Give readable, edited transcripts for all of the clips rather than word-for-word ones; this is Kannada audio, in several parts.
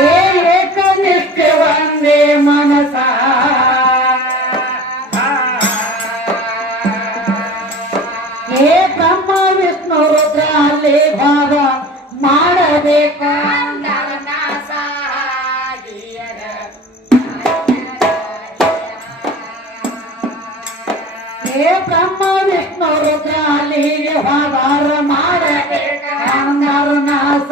ಏಕನಿಷ್ಠ ಒಂದೇ ಮನಸ ಹೇ ಬ್ರಹ್ಮ ವಿಷ್ಣು ರುದ್ರ ಅಲ್ಲಿ ಭಾಗ ಮಾಡಬೇಕ ಹೇ ಬ್ರಹ್ಮ ವಿಷ್ಣು ರುದ್ರ ಅಲ್ಲಿಗೆ ಭಾಗಾರ ಮಾಡಬೇಕ ನಾಸ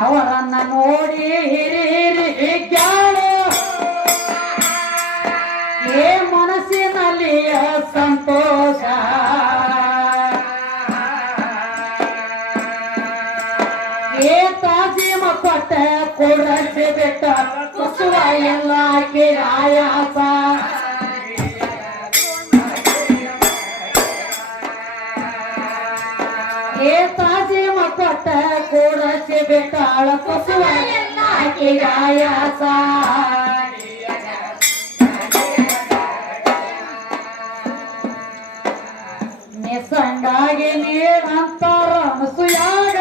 ಅವರನ್ನ ನೋಡಿ ಹಿರಿ ಹಿರಿ ಜ್ಞಾನ ಏ ಮನಸ್ಸಿನಲ್ಲಿ ಸಂತೋಷ ಏ ತಾಜೀಮ ಕೊಟ್ಟ ಕೊಡಸಿ ಬಿಟ್ಟ ಕುಸುವ ಎಲ್ಲ ಆಯಾಸ ಏ ತಾಜೀಮ ಕೊಟ್ಟ ಕೊಡಸಿ ಬಿಟ್ಟಾಳ ಕುಸುವ ಎಲ್ಲ ಆಯಾಸ ನಿಸಂಗಾಗಿ ನೀಡಂತಾರ ಅನಸುಯಾಗ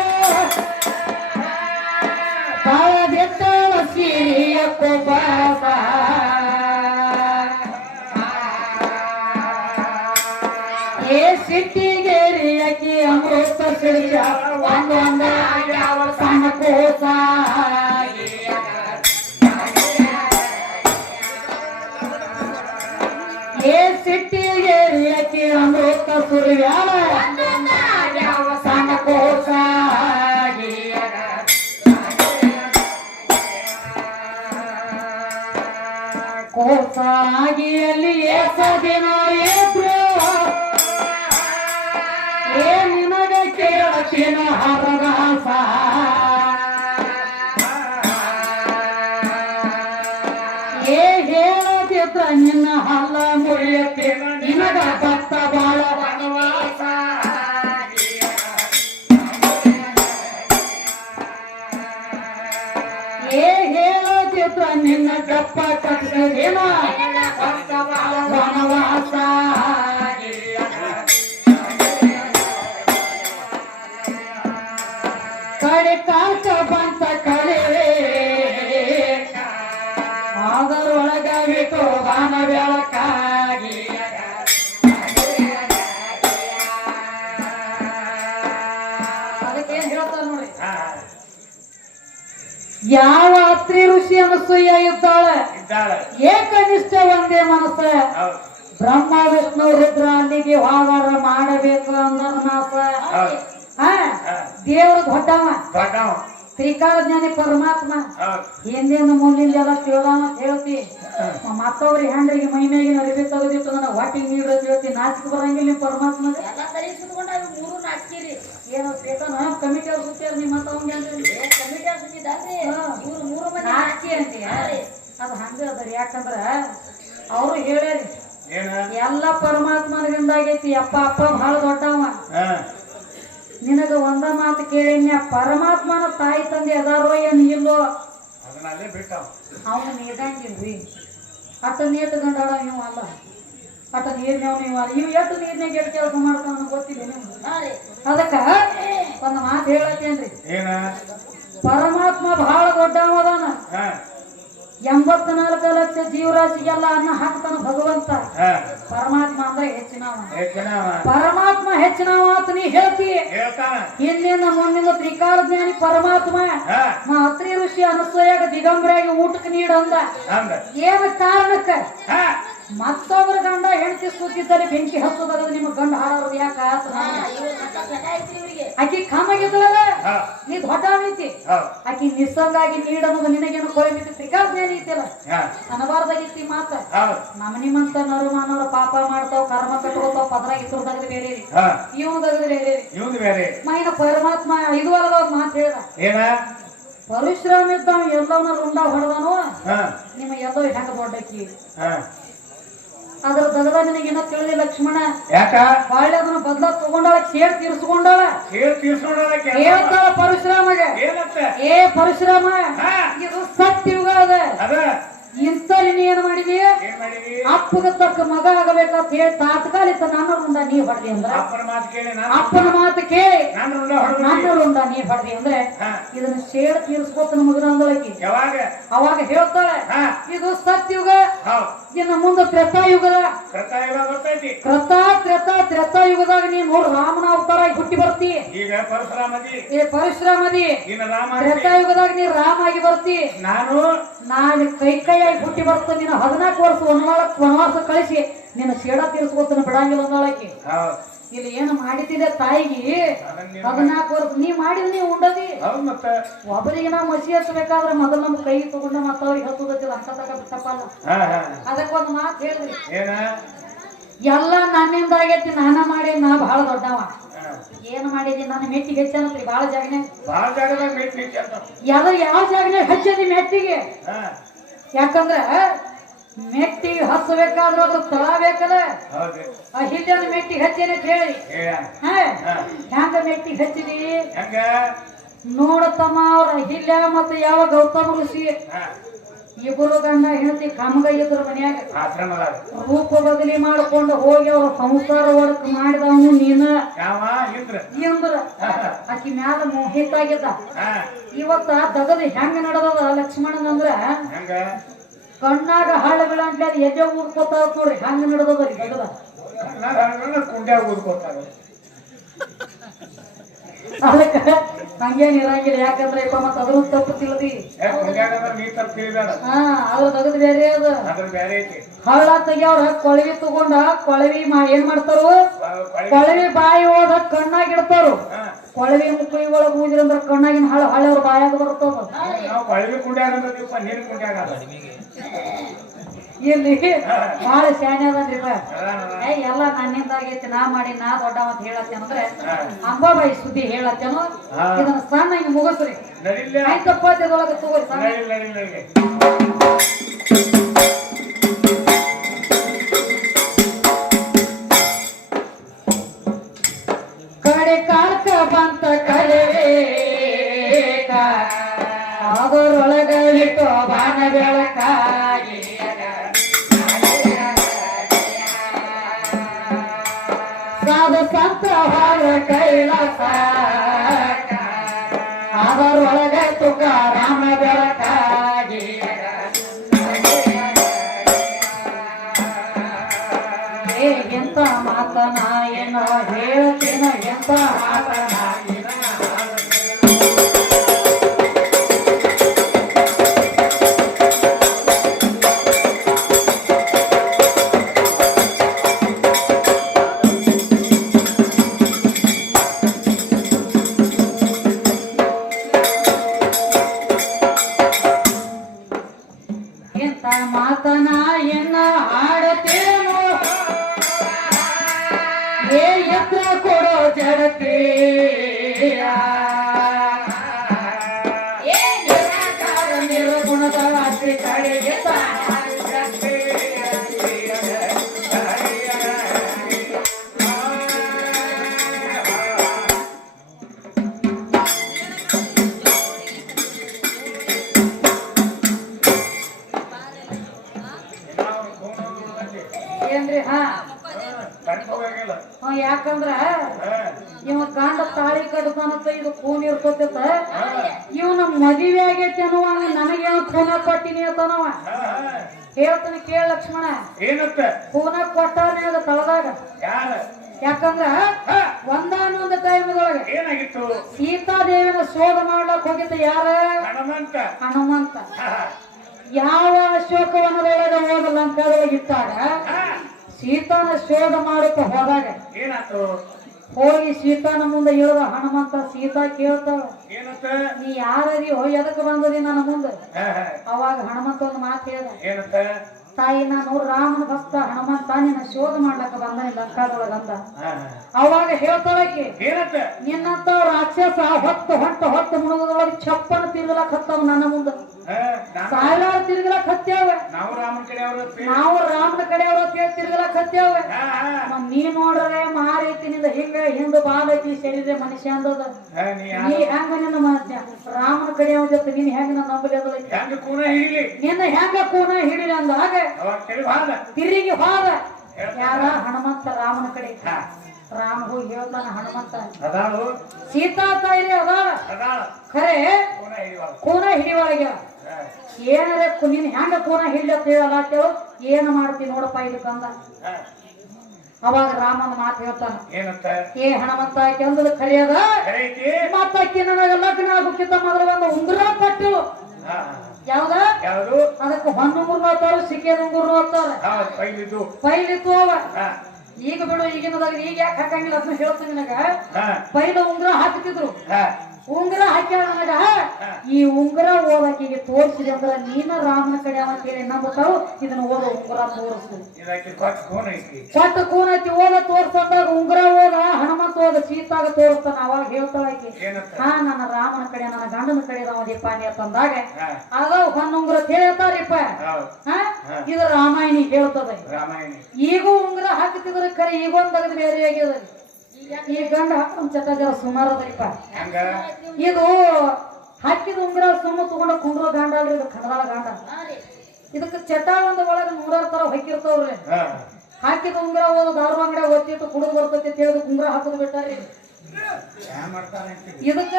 ಬಾಳದಿಟ್ಟಳ ಸಿರಿಯ ಕುಬಾಸ ಏ ಸಿಟ್ಟಿಗೇರಿಯಕಿ ಅಮೃತ ಸಿರಿಯ ಒಂದೊಂದ ಸಣ್ಣ ಕೋಸ ಏ ಸಿಟ್ಟಿಗೇರಿಯಕಿ ಅಮೃತ ಸುರಿಯಾಳ ಸಣ್ಣ ಕೋಸ ಕೋಸಾಗಿ ಅಲ್ಲಿ ಏಸದಿನ ಏಪ್ರೋ ಏ ನಿನಗ ಕೇಳತಿನ ಹರದಾಸ ಏ ಹೇಳದಿದ್ರ ನಿನ್ನ ಹಲ್ಲ ಮುರಿಯತ್ತೆ ನಿನಗ ಭಕ್ತ ಬಾಳ ವನವಾಸ ಏ ಹೇಳದಿದ್ರ ನಿನ್ನ ಗಪ್ಪ ಕಟ್ಟಿದೇನ ಭಕ್ತ ಬಾಳ ವನವಾಸ ಕಡೆ ಕಾಕ ಬಂತ ಕಳೆವೆ ಅದರೊಳಗ ಬಿಟ್ಟು ಬಾನ ಬೆಳಕಾಗಿ ಅದಕ್ಕೇನ್ ಹೇಳ್ತಾರ ನೋಡಿ ಯಾವ ಅತ್ರಿ ಋಷಿ ಅನಸೂಯ ಇದ್ದಾಳೆ ಏಕನಿಷ್ಠ ಒಂದೇ ಮನಸ್ಸ ಬ್ರಹ್ಮ ವಿಷ್ಣು ರುದ್ರ ಅಲ್ಲಿಗೆ ಹೋಗಾರ ಮಾಡಬೇಕು ಅಂದ್ರ ಮಾಸ ದೇವ್ರ ದೊಡ್ಡವ ತ್ರಿಕಾಲ ಜ್ಞಾನಿ ಪರಮಾತ್ಮ ಹಿಂದೇನು ಮುಂದಿನ ಎಲ್ಲ ತಿಳ್ದಾವ ಅಂತ ಹೇಳ್ತಿ ಮತ್ತವ್ರಿ ಹೆಂಡ್ರಿಗೆ ಮೈಮೇಗಿನ ಅರಿವಿ ತೆಗೆದಿಟ್ಟು ನನಗೆ ಹೊಟ್ಟಿಗೆ ನೀರು ಹೇಳ್ತಿ ನಾಚಿಕೆ ಬರಂಗಿಲ್ಲ ನೀವು ಪರಮಾತ್ಮ ಏನೋ ಸೇತನ ಕಮಿಟಿ ಅವ್ರು ಸುತ್ತಾರ ನಿಮ್ಮ ನಾಚಿ ಅಂತೀಯ ಅದು ಹಂಗ ಅದರಿ ಯಾಕಂದ್ರ ಅವರು ಹೇಳ್ಯಾರಿ ಎಲ್ಲ ಪರಮಾತ್ಮನಿಂದಾಗೈತಿ ಅಪ್ಪ ಅಪ್ಪ ಬಹಳ ದೊಡ್ಡವ ನಿನಗ ಒಂದ ಮಾತು ಕೇಳಿನ್ಯ ಪರಮಾತ್ಮನ ತಾಯಿ ತಂದೆ ಅದಾರೋ ಏನ್ ಇಲ್ಲೋ ಅವನ ನೀದಂಗಿಲ್ರಿ ಅಟ್ಟ ನೀಟ್ ಗಂಡಾಳ ಇವ್ ಅಲ್ಲ ಅಟ್ಟ ನೀರ್ನವ್ ನೀವು ಅಲ್ಲ ಇವ್ ಎಷ್ಟು ನೀರ್ನಾಗ ಎಷ್ಟು ಕೆಲಸ ಮಾಡ್ತಾನ ಗೊತ್ತಿಲ್ಲ ನೀವು ಅದಕ್ಕ ಒಂದ್ ಮಾತು ಹೇಳತ್ತೇನ್ರಿ ಪರಮಾತ್ಮ ಬಹಳ ದೊಡ್ಡವದಾನ 84 ಲಕ್ಷ ಜೀವರಾಶಿಗೆಲ್ಲ ಅನ್ನ ಹಾಕ್ತಾನ ಭಗವಂತ ಪರಮಾತ್ಮ ಅಂದ್ರೆ ಹೆಚ್ಚಿನವ ಪರಮಾತ್ಮ ಹೆಚ್ಚಿನವ ಅಂತ ನೀ ಹೇಳ್ತಿ ಹಿಂದಿನ ಮುಂದಿನ ತ್ರಿಕಾಲ ಜ್ಞಾನಿ ಪರಮಾತ್ಮ ಅತ್ರಿ ಋಷಿ ಅನಸೂಯಾಗ ದಿಗಂಬರಾಗಿ ಊಟಕ್ಕೆ ನೀಡಂದ ಏನ ಕಾರಣಕ್ಕ ಮತ್ತೊಬ್ಬರ ಗಂಡ ಹೆಂಡತಿ ಸುತ್ತಿದ್ದಲ್ಲಿ ಬೆಂಕಿ ಹಚ್ಚೋದಾಗ ನಿಮ್ಮ ಗಂಡ ಹಾಡೋದು ಯಾಕ ಆಕಿ ಕಮ್ಮಾಗಿದ್ದಳಲ್ಲ ನೀ ದೊಡ್ಡ ಐತಿ ಆಕಿ ನಿಸ್ಸಂಗಾಗಿ ನೀಡೋದು ನಿನಗೇನು ಕೊರಮಿತಿ ತ್ರಿಕಾಲ ಜ್ಞಾನಿ ಐತಿಲ್ಲ ಅನ್ನಬಾರ್ದಾಗಿತ್ತಿ ಮಾತ ನಮ್ಮ ನಿಮ್ಮಂತ ನರುಮಾನವ್ರ ಪಾಪ ಮಾಡ್ತಾವ್ ಕರ್ಮ ಕಟ್ಕೋತಾವ್ ಪದ್ರಾಗ ಇದ್ರ ತೆಗೆದು ಬೇರೆ ಇವ್ ತೆಗೆದು ಬೇರೆ ಮೈನ ಪರಮಾತ್ಮ ಇದು ಅಲ್ಲದ ಮಾತು ಹೇಳ್ದ ಪರಶುರಾಮ ಇದ್ದಾವ ಎಲ್ಲವನ್ನ ರುಂಡ ಹೊಡೆದನು ನಿಮ್ಮ ಎಲ್ಲೋ ಹೆಂಗ ದೊಡ್ಡಕ್ಕಿ ಅದ್ರ ದಗದ ನಿನಗೆ ಏನೋ ತಿಳಿದಿ ಲಕ್ಷ್ಮಣ ಯಾಕ ಬಾಳೆ ಅದನ್ನ ಬದಲ ತಗೊಂಡಾಳ ಸೇಡ್ ತೀರ್ಸ್ಕೊಂಡಾಳ ಹೇಳ್ತಾಳ ಪರಶುರಾಮಗೆ ಏ ಪರಶುರಾಮ ಇದು ಸತ್ಯುಗ ಅದ ಇಂಥಲ್ಲಿ ನೀ ಏನ್ ಮಾಡಿದಿ ಅಪ್ಪಗ ತಕ್ಕ ಮಗ ಆಗಬೇಕಂತ ಹೇಳಿ ತಾತ್ಕಾಲಿಕ ನನ್ನ ರುಂಡ ನೀ ಹೊಡೆದಿ ಅಂದ್ರೆ ಅಪ್ಪನ ಮಾತು ಕೇಳಿ ನನ್ನ ರುಂಡ ನೀ ಹೊಡೆದಿ ಅಂದ್ರೆ ಇದನ್ನ ಶೇಡ್ ತೀರ್ಸ್ಕೊತ ಮಗನ ಅಂದಳಕಿ ಅವಾಗ ಹೇಳ್ತಾಳೆ ಇದು ಸತ್ಯುಗ ಇನ್ನು ಮುಂದೆ ತ್ರೇತಾಯುಗದ ತ್ರೇತಾಯುಗದಾಗ ನೀ ನೋಡ್ ರಾಮನ ಅವತಾರ ಹುಟ್ಟಿ ಬರ್ತಿ ಪರಶುರಾಮದಿ ತ್ರೇತಾಯುಗದಾಗ ನೀ ರಾಮ ಆಗಿ ಬರ್ತಿ ನಾನು ಕೈಯಾಗಿ ಹುಟ್ಟಿ ಬರ್ತೇನೆ ನೀನು 14 ವರ್ಷ ವನವಾಸ ಕಳಿಸಿ ನಿನ್ನ ಶೇಡ ತೀರ್ಸ್ಕೊತಾನ ಬಿಡಂಗಿಲ್ಲ ಅಂದಳಕಿ ಇಲ್ಲಿ ಏನು ಮಾಡಿದ್ದಿದೆ ತಾಯಿಗೆ 14 ವರ್ಷ ನೀ ಮಾಡಿದ ನೀ ಉಂಡದಿ ಒಬ್ಬರಿಗೆ ನಾವು ಮಸಿ ಹಚ್ಚಬೇಕಾದ್ರೆ ಮೊದಲು ನಮ್ ಕೈ ತಗೊಂಡ ಮತ್ತ ಅವ್ರಿಗೆ ಹತ್ತುದಿಲ್ಲ ಅಂತ ತಕ ಬಿಟ್ಟಪ್ಪಲ್ಲ ಅದಕ್ಕೊಂದು ಮಾತು ಹೇಳ್ರಿ ಎಲ್ಲ ನನ್ನಿಂದ ಆಗೈತಿ ನಾನ ಮಾಡಿ ನಾ ಬಹಳ ದೊಡ್ಡವ ಏನ್ ಮಾಡಿದಿ ನನ್ನ ಮೆಟ್ಟಿಗೆ ಹೆಚ್ಚನತ್ರಿ ಬಾಳ ಜಾಗನೆ ಯಾವ ಜಾಗನೆ ಹಚ್ಚದಿ ಮೆಟ್ಟಿಗೆ ಯಾಕಂದ್ರ ಮೆಟ್ಟಿಗೆ ಹಚ್ಚಬೇಕಾದ್ರೆ ಅದು ತಳ ಬೇಕಲ್ಲ ಅಹಿಲ್ಯನ ಮೆಟ್ಟಿಗೆ ಹಚ್ಚೇನೆ ಅಂತ ಹೇಳಿ ಹ್ಯಾಂಗ ಮೆಟ್ಟಿಗೆ ಹಚ್ಚಿದಿ ನೋಡತಮ್ಮ ಅವ್ರ ಅಹಿಲ್ಯ ಮತ್ತೆ ಯಾವ ಗೌತಮ ಋಷಿ ಇಬ್ಬರು ಗಂಡ ಹೆಂಡತಿ ಕಾಮಗ ಇದ್ರ ಮನ್ಯಾಗ ರೂಪ ಬದಲಿ ಮಾಡ್ಕೊಂಡು ಹೋಗಿ ಅವ್ರ ಸಂಸಾರ ಒಡಕ್ ಮಾಡಿದವನು ನೀನ ಇಂದ್ರ ಆಕಿ ಮ್ಯಾಲ ಮೋಹಿತ ಆಗಿದ್ದ ಇವತ್ತ ದಗದ ಹೆಂಗ ನಡೆದದ ಲಕ್ಷ್ಮಣನಂದ್ರ ಕಣ್ಣಾಗ ಹಾಳುಗಳ ಅಂತ ಎದೆ ಊದ್ಕೋತಾರ ನೋಡ್ರಿ ಹೆಂಗ ನಡೆದದ್ರಿ ದಗದ ಅದಕ್ಕ ಹಂಗೇನ್ ಇರಂಗಿಲ್ಲ ಯಾಕಂದ್ರೆ ಇಪ್ಪ ಮತ್ತ ಅದ್ರ ತಪ್ಪು ತಿಳಿದಿ ಅದ್ರ ತಗದ್ ಬೇರೆ ಅದ ಹಳ್ಳ ತೆಗಿಯವ್ರ ಕೊಳವಿ ತಗೊಂಡ ಕೊಳವಿ ಏನ್ ಮಾಡ್ತಾರು ಕೊಳವಿ ಬಾಯಿ ಹೋದ ಕಣ್ಣಾಗಿಡ್ತಾರು ಕೊಳವಿ ಮುಕ್ಕಳಿ ಒಳಗ್ ಊದಿರಂದ್ರ ಕಣ್ಣಾಗಿನ ಹಳೆ ಅವ್ರ ಬಾಯಾಗ ಬರ್ತದ ಇಲ್ಲಿ ಬಹಳ ಶಾನೆ ಅದನ್ರಿಪ್ಪ ಎಲ್ಲ ನನ್ನಿಂದ ಆಗೈತಿ ನಾ ಮಾಡಿ ನಾ ದೊಡ್ಡವ ಅಂತ ಹೇಳತ್ತೇನಂದ್ರೆ ಅಂಬಾಬಾಯಿ ಸುದ್ದಿ ಹೇಳತ್ತೇನು ಇದನ್ನ ಸಣ್ಣ ಹಿಂಗ್ ಮುಗಿಸ್ರಿ ಆಯ್ತಪ್ಪಾದ್ಯದೊಳಗ ತಗೋರಿ ಕಡೆ ಕಾಲ್ಕ ಬಂತ ಕಳೆವೆ ಅದರೊಳಗ ಇಟ್ಟು ಬಾಣ ಬೆಳಕಾಗಿ ಸಾಧ ಸಂತ ಹೊರ ಕೈಲಾಸ ಅದರೊಳಗ ತುಕಾರಾಮ ಬೆಳಕಾಗಿ ಎಂತ ಮಾತನ ಏನೋ ಹೇಳ್ತೀನ ಎಂತ ಮಾತನ ಮಾತನ ಎನ್ನ ಆಡತೇನು ಏ ಎತ್ರ ಕೊಡೋ ಜಡತಿ ನಿರ್ಗುಣದ ಅತಿ ಕಡೆಗೆ ಯಾಕಂದ್ರ ಇವ ಗಂಡ ತಾಳಿ ಕಡ್ತಾನತ್ತ ಇದು ಕೂನ್ ಇರ್ತೈತ ಇವನ ಮದುವೆ ಆಗೈತಿ ಅನ್ನುವಾಗ ನನಗೇನು ಕೂನ ಕೊಟ್ಟಿನಿ ಅಂತನವ ಹೇಳ್ತಾನೆ ಕೇಳ ಲಕ್ಷ್ಮಣ ಕೂನ ಕೊಟ್ಟಾರ ತಳದಾಗ ಯಾಕಂದ್ರ ಒಂದಾನೊಂದು ಟೈಮ್ದೊಳಗೆ ಏನಾಗಿತ್ತು ಸೀತಾದೇವಿನ ಶೋಧ ಮಾಡ್ಲಕ್ ಹೋಗಿದ್ದ ಯಾರ ಹನುಮಂತ ಯಾವ ಅಶೋಕವನದೊಳಗೆ ಹೋದ ಲಂಕಾದೊಳಗೆ ಇಟ್ಟಾಗ ಸೀತಾನ ಶೋಧ ಮಾಡಕ ಹೋದಾಗ ಏನಾಯ್ತು ಹೋಗಿ ಸೀತಾನ ಮುಂದೆ ಇಳಿದ ಹನುಮಂತ ಸೀತಾ ಕೇಳ್ತಾಳ ನೀ ಯಾರದಿಯೋ ಎದಕ್ಕೆ ಬಂದದಿ ನನ್ನ ಮುಂದೆ ಅವಾಗ ಹನುಮಂತ ಒಂದು ಮಾತು ಹೇಳ್ದ ತಾಯಿ ನಾನು ರಾಮನ ಭಕ್ತ ಹನುಮಂತ ನಿನ್ನ ಶೋಧ ಮಾಡ್ಲಕ್ಕ ಬಂದನಿ ಲಂಕಾದೊಳಗಂದ ಅವಾಗ ಹೇಳ್ತಾಳಕಿ ನಿನ್ನಂತ ರಾಕ್ಷಸ ಹೊತ್ತು ಮುಳುಗದೊಳಗೆ ಚಪ್ಪನ ತಿರ್ಲಕ್ ಹತ್ತವ ನನ್ನ ಮುಂದೆ ಸಾವಿರಾರು ತಿರುಗಲಕ್ ಹತ್ತೇವ. ನಾವು ರಾಮನ ಕಡೆಯವರು ತಿರುಗಲಕ್ ಹತ್ತೇವ. ನೀ ನೋಡ್ರೆ ಮಾರೈತಿ ನಿಂದ ಹಿಂಗ ಹಿಂದ ಬಾಲೈತಿ ಶರೀರ ಮನುಷ್ಯ ಅಂದದ. ನೀ ಹೆಂಗ ನಿನ್ನ ರಾಮನ ಕಡೆಯವ ಜೊತೆ ನೀನ್ ಹೆಂಗ ನನ್ನ ನಂಬಲಿ ಅದ ನಿನ್ನ ಹೆಂಗ ಕೂನ ಹಿಡಿಲಿ ಅಂದಾಗ ತಿರುಗಿ ಹೋದ ಯಾರ ಹನುಮಂತ ರಾಮನ ಕಡೆ. ರಾಮ ಹೋಗಿ ಹೇಳ್ತಾನ ಹನುಮಂತ ಸೀತಾ ತಾಯಿ ಅದಾಳ ಖರೆ ಕೂನ ಹಿಡಿಯೊಳಗ ಏನಾರ ನೀನ್ ಹೆಂಗ ಕೂನ ಹಿಡ್ಲಿ ಅಂತ ಹೇಳಲ್ಲ ಅಂತೇಳು ಏನ್ ಮಾಡ್ತಿ ನೋಡಪ್ಪ ಇದಕ್ಕಂದ. ಅವಾಗ ರಾಮನ ಮಾತು ಹೇಳ್ತಾನ ಏ ಹನುಮಂತ ಕೆಂದದ ಖರೆಯದ ಮತ್ತಕ್ಕಿ ನನಗ ಲಗ್ನ ಆಗೋಕ್ಕಿಂತ ಮೊದಲು ಒಂದು ಉಂಗುರ ಕೊಟ್ಟು ಯಾವ್ದ ಅದಕ್ಕೆ ಹೊನ್ನು ಉಂಗುರ ಹೋಗ್ತಾರ ಸಿಕ್ಕೇದ ಉಂಗುರ ಹೋಗ್ತಾರ ಪೈಲಿತ್ತು ಅವ. ಈಗ ಬಿಡು ಈಗಿನದಾಗ ಈಗ ಯಾಕೆ ಹಾಕಂಗಿಲ್ಲ ಅದನ್ನ ಹೇಳ್ತೀನಿ ನಿನಗ. ಪೈಲ ಉಂಗುರ ಹಾಕ್ತಿದ್ರು ಉಂಗುರ ಹಾಕ್ಯಾಳ ನನಗ. ಈ ಉಂಗುರ ಓದಕ್ಕಿಗೆ ತೋರಿಸಿದೆ ಅಂದ್ರ ನೀನ ರಾಮನ ಕಡೆ ಅಂತೇಳಿ ನಂಬತಾವು ಇದನ್ನ ಓದ ಉಂಗುರ ತೋರಿಸ್ತು ಕೊಟ್ಟ ಕೂನ್ ಐತಿ ಓದ ತೋರ್ಸಂದಾಗ ಉಂಗುರ ಓದ ಹನುಮಂತ ಓದ ಸೀತಾಗ ತೋರಿಸ್ತಾನ. ಅವಾಗ ಹೇಳ್ತಾಳ ಆಕಿ ನನ್ನ ರಾಮನ ಕಡೆ ನನ್ನ ಗಂಡನ ಕಡೆ ಅವದಿಪ್ಪ ನೀ ಅಂತಂದಾಗ ಅದ ಹೊನ್ನ ಉಂಗುರ ಹೇಳ್ತಾರಿಪ್ಪ. ಇದು ರಾಮಾಯಣಿ ಹೇಳ್ತದ. ಈಗ ಉಂಗುರ ಹಾಕ್ತಿದ್ರ ಕರೆ ಈಗೊಂದ್ ತೆಗೆದು ಬೇರೆ ಆಗ್ಯದ. ಈ ಗಂಡ ಹಾಕೊಂಡ್ ಚಟ ಜರ ಸುಮಾರದಪ್ಪ. ಇದು ಹಾಕಿದ ಉಂಗುರ ಸುಮ್ಮ ತಗೊಂಡ ಕುಂಡ್ರೋ ಗಾಂಡ ಅಲ್ರಿ ಇದು ಕನ್ನಡ ಗಾಂಡ. ಇದಕ್ಕೆ ಚಟ ಒಂದ್ ಒಳಗ 100 ತರ ಹೊಕ್ಕಿರ್ತಾವ್ರಿ. ಹಾಕಿದ ಉಂಗುರ ಓದ ದಾರು ಅಂಗಡಿ ಒತ್ತಿಟ್ಟು ಕುಡಿದು ಬರ್ತೈತಿ ಅಂತ ಹೇಳಿದ ಉಂಗುರ ಹಾಕೋದು ಬಿಟ್ಟಾರಿ. ಇದಕ್ಕ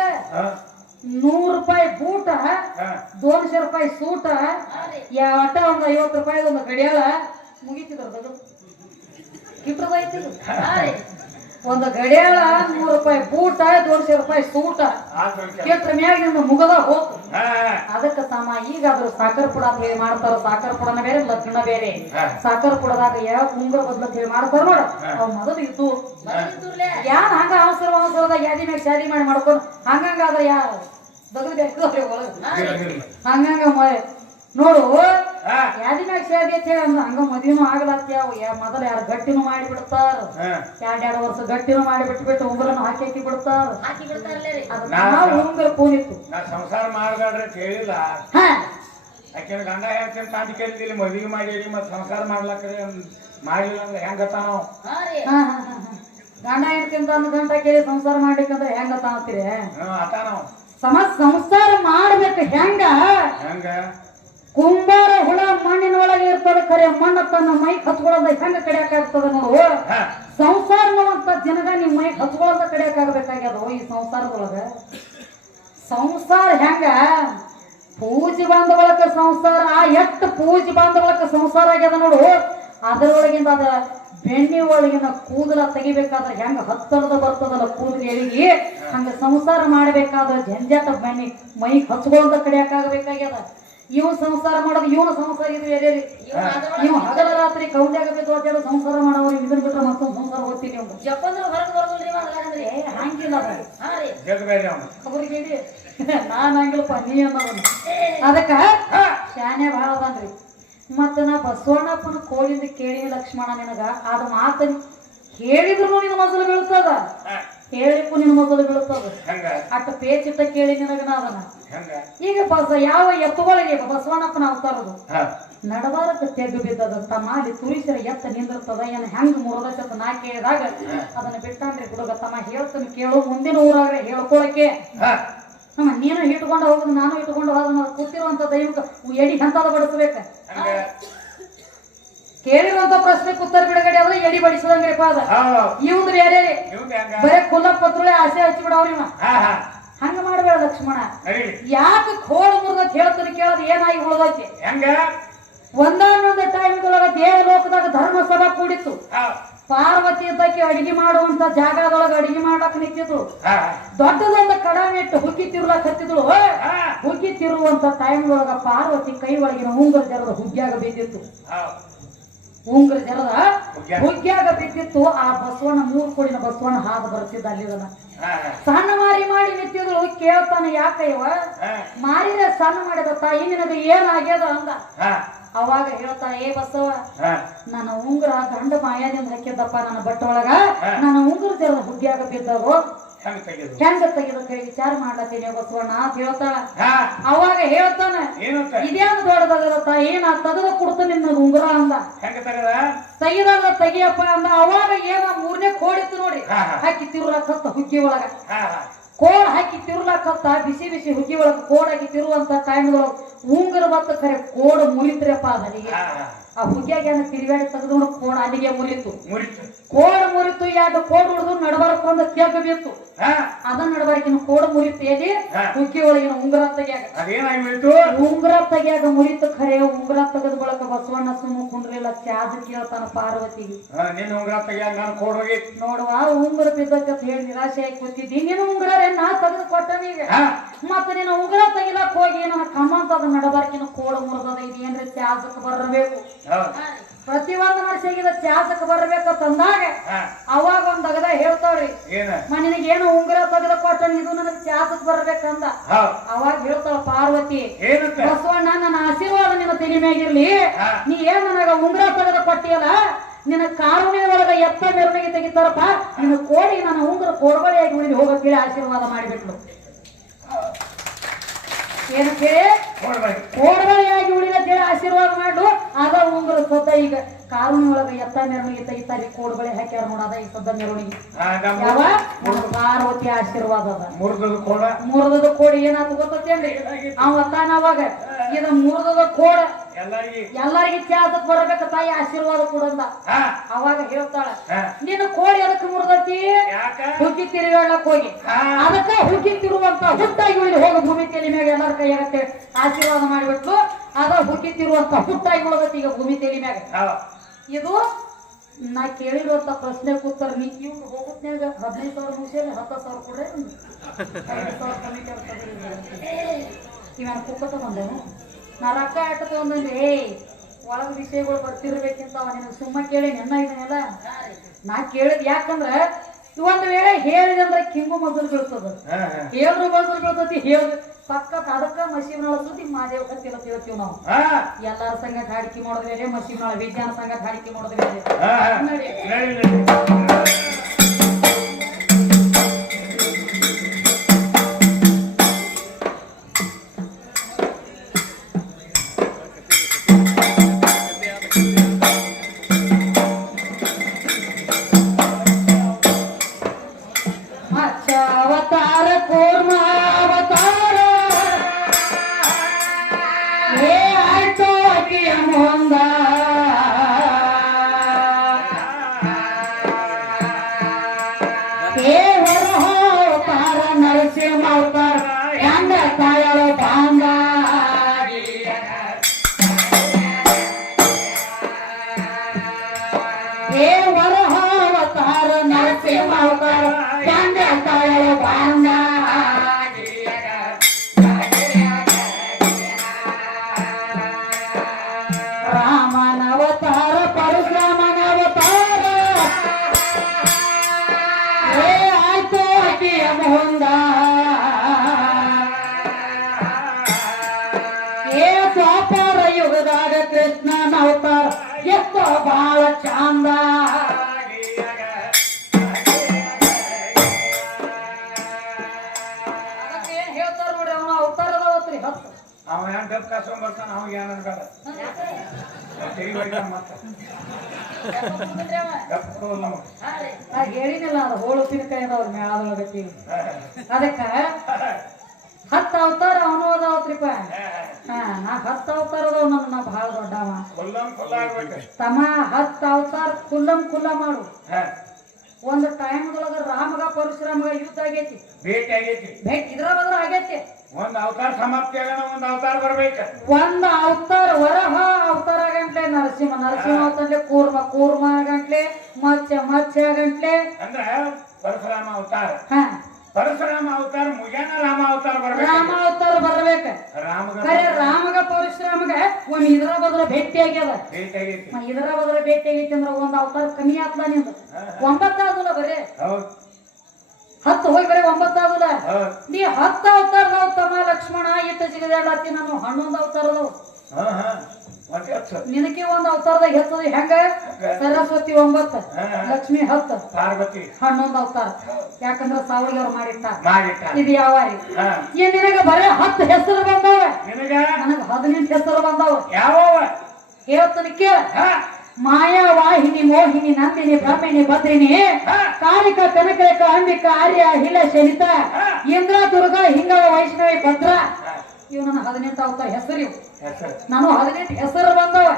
100 ರೂಪಾಯಿ ಬೂಟ 200 ರೂಪಾಯಿ ಸೂಟ ಒಟ್ಟ ಒಂದ್ 50 ರೂಪಾಯಿ ಒಂದು ಗಡಿಯಾಳ ಮುಗಿತಿದ್ರು. ಇಟ್ಟದೈತಿ ಒಂದು ಗಡಿಯಾಳ 100 ರೂಪಾಯಿ ಬೂಟ 200 ರೂಪಾಯಿ ಸೂಟ ಕೆಟ್ಟ ಮ್ಯಾಗ ನಿನ್ನ ಮುಗದ ಹೋತು. ಅದಕ್ಕೆ ತಮ್ಮ ಈಗಾದ್ರೂ ಸಾಕರ್ ಪುಡ ಅಂತ ಹೇಳಿ ಮಾಡ್ತಾರ. ಸಾಕರ್ ಪುಡನ ಬೇರೆ ಲಗ್ನ ಬೇರೆ. ಸಾಕರ್ ಪುಡದಾಗ ಯಾವ ಉಂಗುರ ಬದ್ಲ ಹೇಳಿ ಮಾಡ್ತಾರ ನೋಡ ಅವ್ ಮೊದಲು ಇದ್ದು ಯಾನ್ ಹಂಗ ಅವಸರದಾಗ ಯಾದಿ ಮ್ಯಾಗ ಶಾದಿ ಮಾಡಿ ಮಾಡ್ಕೊಂಡು ಹಂಗಂಗಾದ್ರ ಯಾರ ಬಗ್ರಿ ಒಳಗ ಹಂಗಂಗ ನೋಡು ಯಾದಿ ಮ್ಯಾಗ ಶಾದಿ ಅಂತ ಹೇಳಿ ಅಂದ್ರ ಹಂಗ ಮದ್ವಿನೂ ಆಗ್ಲತ್ಯಾವ. ಮೊದಲ ಯಾರು ಗಟ್ಟಿನೂ ಮಾಡಿ ಬಿಡ್ತಾರ. 2 ವರ್ಷ ಗಟ್ಟಿನೂ ಮಾಡಿ ಬಿಟ್ಟು ಉಂಗುರನು ಹಾಕಿ ಬಿಡ್ತಾರ. ಉಂಗುರ ಕೂನಿತ್ತು ಸಂಸಾರ ಮಾಡ್ಬೇಡ್ರಿ ಹೇಳಿಲ್ಲ. ಯಾಕೆ ಗಂಡ ಹೇಳ್ತೀನಿ ತಾಂತಿ ಕೇಳಿದಿಲ್ಲ ಮದ್ವಿಗೆ ಮಾಡಿರಿ ಮತ್ ಸಂಸಾರ ಮಾಡ್ಲಕ್ರಿ ಮಾಡಿಲ್ಲ ಅಂದ್ರೆ ಹೆಂಗತ್ತಾನ ಗಂಡ ಹೇಳ್ತೀನಿ ತಂದ್ ಗಂಟ ಕೇಳಿ ಸಂಸಾರ ಮಾಡ್ಲಿಕ್ಕಂದ್ರೆ ಹೆಂಗ ತಾಂತೀರಿ ಸಂಸಾರ ಮಾಡ್ಬೇಕು ಹೆಂಗ ಕುಂಬಾರ ಹುಳ ಮಣ್ಣಿನ ಒಳಗೆ ಇರ್ತದ ಖರೆ ಮಣ್ಣ ತನ್ನ ಮೈ ಹಚ್ಕೊಳ್ಳೋದ ಹೆಂಗ ಕಡಿಯಾಕಾಗ್ತದ ನೋಡು. ಸಂಸಾರವಂತ ಜನಗ ನಿಮ್ ಮೈ ಹಚ್ಕೊಳ್ಳೋದ ಕಡಿಯಾಕಾಗಬೇಕಾಗ್ಯದ ಈ ಸಂಸಾರದೊಳಗ. ಸಂಸಾರ ಹೆಂಗ ಪೂಜೆ ಬಾಂಧವಳಕ ಸಂಸಾರ ಎಷ್ಟು ಪೂಜೆ ಬಾಂಧವಳಕ ಸಂಸಾರ ಆಗ್ಯದ ನೋಡು. ಅದರೊಳಗಿಂದ ಅದ ಬೆಣ್ಣೆ ಒಳಗಿನ ಕೂದಲ ತೆಗಿಬೇಕಾದ್ರೆ ಹೆಂಗ ಹತ್ತರದ ಬರ್ತದಲ್ಲ ಕೂದಲು ಎಳಿಗಿ ಹಂಗ ಸಂಸಾರ ಮಾಡ್ಬೇಕಾದ್ರೆ ಜಂಜಾಟ ಬೆಣ್ಣೆ ಮೈ ಹಚ್ಕೊಳ್ಳೋದ ಕಡಿಯಾಕಾಗಬೇಕಾಗ್ಯದ. ಇವ್ ಸಂಸಾರ ಮಾಡೋದು ಇವನ ಸಂಸಾರ ಇದು ಬೇರೆ. ನೀವು ಹಗಲ ರಾತ್ರಿ ಕೌಂಡ್ಯಾಗ ಬಿದ್ದು ಸಂಸಾರ ಮಾಡೋರು ಇದನ್ನ ಬಿಟ್ರೆ ಮತ್ತೊಂದು ಸಂಸಾರ ಹೋಗ್ತೀನಿ ಅವ್ನು ಜಪ್ಪಂದ್ರೆ ಹೊರಗೆ ಬರೋದಿಲ್ಲ ಹಂಗಿಲ್ಲ ಅವ್ರಿಗೆ ನಾನ್ ಹಂಗಿಲ್ಲಪ್ಪ ನೀ ಅನ್ನೋದು. ಅದಕ್ಕ ಶಾನೆ ಬಹಳ ಬಂದ್ರಿ. ಮತ್ತ ನಾ ಬಸವಣ್ಣಪ್ಪನ ಕೋಳಿಂದ ಕೇಳಿ ಲಕ್ಷ್ಮಣ ನಿನಗ ಅದು ಮಾತ ಹೇಳಿದ್ರು ನಿನ್ನ ಮೊದಲು ಬೀಳ್ತದ ಹೇಳಿಕ್ಕೂ ನಿನ್ನ ಮೊದಲು ಬೀಳ್ತದ. ಅಟ್ಟ ಪೇಚಿಟ್ಟ ಕೇಳಿ ನಿನಗನ ಅದನ್ನ ಈಗ ಯಾವ ಎತ್ತುಗಳಿಗೆ ಬಸವಣ್ಣಪ್ಪನ ಅವತಾರದು ನಡಬಾರಕ್ಕೆ ತೆಗ್ಗು ಬಿದ್ದದಂತ ಮಾಲಿ ತುರಿಸರ ಎತ್ತ ನಿಂದಿರ್ತದ ಏನ್ ಹೆಂಗ್ ಮುರದತ್ತ ನಾ ಕೇಳಿದಾಗ ಅದನ್ನ ಬಿಟ್ಟಾನ್ರಿ ಹುಡುಗ ತಮ್ಮ ಹೇಳ್ತಾನೆ ಕೇಳು ಮುಂದಿನ ಊರಾಗ್ರೆ ಹೇಳ್ಕೊಳಕ್ಕೆ ನೀನು ಇಟ್ಕೊಂಡು ಹೋಗುದು ನಾನು ಇಟ್ಕೊಂಡು ಹೋದ ಕೂತಿರುವಂತ ದೈವಕ್ಕೆ ಎಡಿ ಹಂತದ ಬಡಿಸ್ಬೇಕ. ಕೇಳಿರುವಂತ ಪ್ರಶ್ನೆಗೆ ಉತ್ತರ ಬಿಡುಗಡೆ ಆದ್ರೆ ಎಡಿ ಬಡಿಸದಂಗ್ರಿ ಪಾದ ಇವ್ದು ಬೇರೆ ಬರೇ ಕುಲ್ಲ ಪತ್ರುಳೆ ಆಸೆ ಹಚ್ಚಿ ಬಿಡವ್ರಿವ ಹಂಗ ಮಾಡ್ಬೇಡ ಲಕ್ಷ್ಮಣ. ಯಾಕೆ ಕೋಳು ಮುರಿದ ಹೇಳ್ತಾನೆ ಕೇಳೋದು ಏನಾಗಿ ಉಳ್ದೈತಿ ಒಂದೊಂದೊಂದು ಟೈಮ್ದೊಳಗ ದೇವಲೋಕದಾಗ ಧರ್ಮ ಸಭಾ ಕೂಡಿತ್ತು. ಪಾರ್ವತಿ ಇದ್ದಕ್ಕೆ ಅಡಿಗೆ ಮಾಡುವಂತ ಜಾಗದೊಳಗ ಅಡಿಗೆ ಮಾಡಕ್ ನಿಂತಿದ್ರು. ದೊಡ್ಡದೊಂದು ಕಡಾಮಿಟ್ಟು ಹುಗ್ಗಿ ತಿರ್ಲಕ್ ಹತ್ತಿದ್ರು. ಹುಗ್ಗಿ ತಿರುವಂತ ಟೈಮ್ದೊಳಗ ಪಾರ್ವತಿ ಕೈ ಒಳಗಿನ ಉಂಗುರ ಜರದ ಹುಗ್ಗಿಯಾಗ ಬಿದ್ದಿತ್ತು. ಉಂಗುರ ಜರದ ಹುಗ್ಗಿಯಾಗ ಬಿದ್ದಿತ್ತು. ಆ ಬಸವಣ್ಣ 3 ಕೋಡಿನ ಬಸವಣ್ಣ ಹಾದು ಬರ್ತಿದ್ದ ಅಲ್ಲಿದನ ಸಣ್ಣ ಮಾರಿ ಮಾಡಿ ನಿಂತಿದ್ರು. ಕೇಳ್ತಾನ ಯಾಕಯ್ಯವ ಮಾರಿದ ಸಣ್ಣ ಮಾಡಿದ ತಾಯಿ ನಿನಗೆ ಏನಾಗ್ಯದ ಅಂದ. ಅವಾಗ ಹೇಳ್ತಾ ಏ ಬಸವ ನನ್ನ ಉಂಗುರ ಗಂಡ ಮಾಯಾದಿಂದ ಹಾಕಿದ್ದಪ್ಪ ನನ್ನ ಬಟ್ಟೆ ಒಳಗ ನನ್ನ ಉಂಗುರ ಜರದ ಹುಗ್ಗಿಯಾಗ ಬಿದ್ದವು ಹೆಂಗ ತೆಗೆದು ಕೈ ವಿಚಾರ ಮಾಡ್ಲತ್ತೀನಿ ಬಸವಣ್ಣ ಅಂತ ಹೇಳ್ತಾಳ. ಅವಾಗ ಹೇಳ್ತಾನ ಇದೇನು ದೊಡ್ಡದಾಗತ್ತ ಏನ ತೆಗೆದು ಕೊಡ್ತ ನಿನ್ನ ಉಂಗುರ ಅಂದ. ತೆಗಿದಾಗ ತೆಗಿಯಪ್ಪ ಅಂದ. ಅವಾಗ ಏನ ಮೂರನೇ ಕೋಡಿತ್ತು ನೋಡಿ ಹಾಕಿ ತಿರುಳಕತ್ತ ಹುಕ್ಕಿ ಒಳಗ ಕೋಡ್ ಹಾಕಿ ತಿರುಳಕತ್ತ ಬಿಸಿ ಬಿಸಿ ಹುಕ್ಕಿ ಒಳಗ ಕೋಡ್ ಹಾಕಿ ತಿರುವಂತ ಟೈಮ್ದೊಳಗ ಉಂಗುರ ಬತ್ತ ಖರೆ ಕೋಡ್ ಮುರಿತ್ರಪ್ಪ ಅದನಿಗೆ. ಆ ಹುಗ್ಗಿಯಾಗ ಏನ ತಿರುಗಾಡಿ ತೆಗೆದು ಕೋಡ್ ಅಲ್ಲಿಗೆ ಮುರಿತು. ಕೋಡ್ ಮುರಿತು. ಎರಡು ಕೋಡ್ ಹೊಡೆದು ನಡಬಾರಕ್ ಒಂದು ಕೆಬ್ಬ ಬಿತ್ತು. ಅದನ್ನ ನಡಬಾರಕಿನ ಕೋಡ್ ಮುರಿತು. ಎಲ್ಲಿ ಹುಗ್ಗಿ ಒಳಗಿನ ಉಂಗುರ ತೆಗಿಯಾಗ ಉಂಗುರ ತೆಗಿಯಾಗ ಮುರಿತು. ಖರೆ ಉಂಗುರ ತೆಗೆದ ಬಳಕ ಬಸವಣ್ಣ ಸುಮ್ಮ ಕುಂಡ್ರಿಲ್ಲ. ಚಾದ ಕೇಳ್ತಾನ ಪಾರ್ವತಿಗೆ, ನೋಡುವ ಉಂಗುರ ಬಿದ್ದಕ್ಕ ಹೇಳಿ ನಿರಾಶೆ ಆಗಿ ಕೂತಿದ್ದಿ. ನೀನು ಉಂಗುರ ನಾ ತೆಗೆದು ಕೊಟ್ಟನೀಗ. ಮತ್ತ ನೀನು ಉಂಗುರ ತೆಗಿಲಕ್ ಹೋಗಿ ನನ್ನ ಕಮ್ಮಂತ ಅದ ನಡಬಾರಕಿನ ಕೋಡ್ ಮುರಿದದ. ಇದೇನ್ರಿ ಚಾದಕ್ ಬರಬೇಕು. ಪ್ರತಿಯೊಂದು ಮನುಷ್ಯಗಿದ ಚಾಸಕ್ ಬರ್ಬೇಕಂದಾಗ ಅವಾಗ ಒಂದ್ ಅಗದ ಹೇಳ್ತಾವ್ರಿ, ನಿನಗೇನು ಉಂಗುರ ತೆಗೆದ ಕೊಟ್ಟ ಇದು ನನಗ್ ಚಾಸಕ್ ಬರ್ಬೇಕಂದ. ಅವಾಗ ಹೇಳ್ತಾಳ ಪಾರ್ವತಿ, ಬಸವಣ್ಣ ನನ್ನ ಆಶೀರ್ವಾದ ನಿನ್ನ ತಲೆ ಮ್ಯಾಗಿರ್ಲಿ. ನೀ ಏನ್ ನನಗ ಉಂಗುರ ತೆಗೆದ ಕೊಟ್ಟಿಯಲ್ಲ, ನಿನ್ನ ಕಾರುಣ್ಯ ಒಳಗ ಎತ್ತ ಮೆರವಣಿಗೆ ತೆಗಿತಾರಪ್ಪ. ನಿನ್ನ ಕೋಡಿ ನನ್ನ ಉಂಗುರ ಕೋಡ್ಬಳಿಯಾಗಿ ಉಳಿದು ಹೋಗಕ್ಕೆ ಆಶೀರ್ವಾದ ಮಾಡಿಬಿಟ್ಲು. ಏನು ಕೇಳಿ ಕೋಡ್ಬಳಿಯಾಗಿ ಉಳಿದ ಆಶೀರ್ವಾದ ಮಾಡು. ಅದ ಉಂಗುರ ಸದ್ದ ಈಗ ಕಾರುಣಿ ಒಳಗ ಎತ್ತ ಮೆರವಣಿಗೆ ತೆಗಿತಾರಿ. ಕೋಡ್ಬಳಿ ಹಾಕ್ಯಾರ ನೋಡದ ಈ ಸದ್ದ ಮೆರವಣಿಗೆ. ಯಾವ ಪಾರ್ವತಿ ಆಶೀರ್ವಾದ ಅದ. ಮುರಿದದ ಕೋಡಿ ಏನಾಯ್ತು ಗೊತ್ತೇನ್ರಿ? ಅವ ತಾನ ಅವಾಗ ಇದು ಮುರಿದದ ಕೋಡ ಎಲ್ಲರಿಗೆ ಚಾದಕ್ ಬರ್ಬೇಕ ತಾಯಿ ಆಶೀರ್ವಾದ ಕೊಡಂದ. ಅವಾಗ ಹೇಳ್ತಾಳ, ನಿನ್ನ ಕೋಡಿ ಅದಕ್ಕೆ ಮುರಿದತಿ ಹುಗ್ಗಿ ತಿರುಗಾಡಕ್ ಹೋಗಿ ಅದಕ್ಕ ಹುಗ್ಗಿ ತಿರುವಂತ ಹುಟ್ಟಾಗಿ ಉಳಿದು ಹೋಗ ಭೂಮಿ ತಲೆ ಮ್ಯಾಗ ಎಲ್ಲರ ಕೈಯಾಗತ್ತೆ ಆಶೀರ್ವಾದ ಮಾಡಿಬಿಟ್ಲು. ಅದ ಹುಗ್ಗಿ ತಿರುವಂತ ಹುಟ್ಟಾಗಿ ಉಳದತಿ ಈಗ ಭೂಮಿ ತಲೆ ಮ್ಯಾಗ. ಇದು ನಾ ಕೇಳಿರುವಂತ ಪ್ರಶ್ನೆ ಕೂತಾರ. ನೀ ಇವ್ ಹೋಗುತ್ನ್ಯಾಗ 15,000 ಮುಗಿಸಿ 10,000 ಕೊಡ್ರೆ 5,000 ಕಮ್ಮಿ ಇವನ್ ಕುಕ್ಕತ ಬಂದೇನು ನಾ ರೊಕ್ಕ ಆಟ ತಗೊಂಡ್ರಿ. ಒಳಗ ವಿಷಯಗಳು ಬರ್ತಿರ್ಬೇಕಿಂತ ನಿನಗೆ ಸುಮ್ಮ ಕೇಳಿ ನೆನ್ನ ಇದನ್ನೆಲ್ಲ ನಾ ಕೇಳಿದ್. ಯಾಕಂದ್ರ ಒಂದು ವೇಳೆ ಹೇಳಿದಂದ್ರೆ ಕಿಂಗು ಮೊದಲು ಬೀಳ್ತದ. ಹೇಳಿದ್ರು ಮೊದಲು ಬೀಳ್ತತಿ. ಹೇಳಿದ್ ಪಕ್ಕತ್ ಅದಕ್ಕ ಮಸೀಬ್ನಾಳ ಸುದ್ದಿ ಮಾದೇವ್ ಕತ್ತಿಲ್ಲ ಹೇಳ್ತೀವಿ ನಾವು. ಎಲ್ಲಾರ ಸಂಗಟ ಹಾಡಿಕೆ ಮಾಡೋದ್ಮೇಲೆ ಮಸೀಬ್ನಾಳ ವಿಜ್ಞಾನ ಸಂಗಟ ಹಾಡಿಕೆ ಮಾಡೋದ್ಮೇಲೆ ಅವತಾರ ಕೂರ್ಮ ಅವತಾರ ಆಯ್ತು ಅಕ್ಕಿಯ ಮುಂದ ಅವತಾರ ನರಸಿಂಹ ಅವತಾರ ಹೆಂಗ ತಾಯಳ ಬಾಂಧ ಅವತಾರ ನರಸಿಂಹ ಅವತಾರ ಹೆಂಗ ತಾಯಳ ಬಾಂಧ ರಾಮನ ಅವತಾರ ಪರಶುರಾಮನ ಅವತಾರ ಆಯ್ತು ಅಕ್ಕಿಯ ಮುಂದ ದ್ವಾಪರ ಯುಗದಾಗ ಕೃಷ್ಣನ ಅವತಾರ ಎತ್ತ ಬಾಳ ಚಂದ. ಹೇಳ್ತಾರ ನೋಡ್ರಿ ಅವನ ಅವತಾರದ ಅವತ್ರಿ 10 ಅವ ಹೆಂಗ್ ಡಬ್ ಕಾಸ್ಕೊಂಡ್ ಬರ್ತಾನ ಅವಾಗ ಏನ್ ಅನ್ಬೇಡ. ಹೇಳಿನಿಲ್ಲ ಅದು ಹೋಳು ಉಪ್ಪಿನಕಾಯಿ ಅದಾವ್ರ ಮೇಳದೊಳಗತ್ತಿ. ಅದಕ್ಕ 10 ಅವತಾರ ಅವನು ಅದಾವತ್ರಿಪ್ಪ. ನಾ 10 ಅವತಾರ ಅದಾವ. ನಾ ಬಹಳ ದೊಡ್ಡವ ತಮ್ಮ. 10 ಅವತಾರ ಕುಲ್ಲಂ ಕುಲ್ಲ ಮಾಡು. ಒಂದು ಟೈಮ್ದೊಳಗ ರಾಮಗ ಪರಶುರಾಮಗ ಯುದ್ಧ ಆಗೈತಿ, ಭೇಟಿ ಆಗೈತಿ. ಇದ್ರ ಬದ್ರ ಆಗೈತಿ. ಒಂದ್ ಅವತಾರ ಸಮಾಪ್ತಿ ಆಗೋಣ, ಒಂದ್ ಅವತಾರ ಬರ್ಬೇಕ. ಒಂದ್ ಅವತಾರ ವರಹ ಅವತಾರ ಗಂಟ್ಲೆ ನರಸಿಂಹ, ನರಸಿಂಹ ಅವತಾರ ಕೂರ್ಮ, ಕೂರ್ಮ ಗಂಟ್ಲೆ ಮತ್ಸ್ಯ, ಮತ್ಸ್ಯ ಗಂಟ್ಲೆ ಅಂದ್ರ ಪರಶುರಾಮ ಅವತಾರ. ಪರಶುರಾಮ ಅವತಾರ ಮುಗ್ಯಾನ ರಾಮ ಅವತಾರ ಬರ್ಬೇಕು. ರಾಮ ಅವತಾರ ಬರ್ಬೇಕ. ರಾಮಗ ಪರಶುರಾಮಗ ಒಂದ್ ಇದ್ರ ಬದ್ರ ಭೇಟಿ ಆಗ್ಯದ. ಇದ್ರ ಬದ್ರ ಭೇಟಿ ಆಗೈತಿ ಅಂದ್ರ ಒಂದ್ ಅವತಾರ ಕಮ್ಮಿ ಆತ್ಲ ನಿಂದ. 9 ಆದಲ್ಲ ಬರೇ 10 ಹೋಗಿ ಬರೀ 9 ಆಗುದ. ನೀ 10 ಅವತಾರದವ್ ತಮ್ಮ ಲಕ್ಷ್ಮಣ ಇಟ್ಟ ಸಿಗದೆ ನಾನು 11 ಅವತಾರದವ್. ನಿನಗೆ ಒಂದು ಅವತಾರದಾಗ ಹೆಚ್ಚದ ಹೆಂಗ ಸರಸ್ವತಿ 9 ಲಕ್ಷ್ಮಿ 10 ಪಾರ್ವತಿ 11 ಅವತಾರ ಯಾಕಂದ್ರ ಸಾವಿಗೆ ಅವ್ರು ಮಾಡಿಟ್ಟ ಇದು ಯಾವಾರಿ ಏನ್ ನಿನಗ ಬರೇ 10 ಹೆಸರು ಬಂದವ ನನಗ 18 ಹೆಸರು ಬಂದವ ಯಾವ ಹೇಳ್ತಾನೆ ಕೇಳ ಮಾಯಾ ವಾಹಿನಿ ಮೋಹಿನಿ ನಂದಿನಿ ಬ್ರಹ್ಮಿಣಿ ಭದ್ರಿನಿ ಕಾಳಿಕ ಕನಕರೇಕ ಅಂಬಿಕ ಆರ್ಯ ಹಿಲ ಶನಿತ ಇಂದ್ರ ದುರ್ಗ ಹಿಂಗ ವೈಷ್ಣವಿ ಭದ್ರ ಇವ್ ನನ್ನ 18 ಅವತಾರ ಹೆಸರು ಇವು ನಾನು 18 ಹೆಸರು ಬಂದವ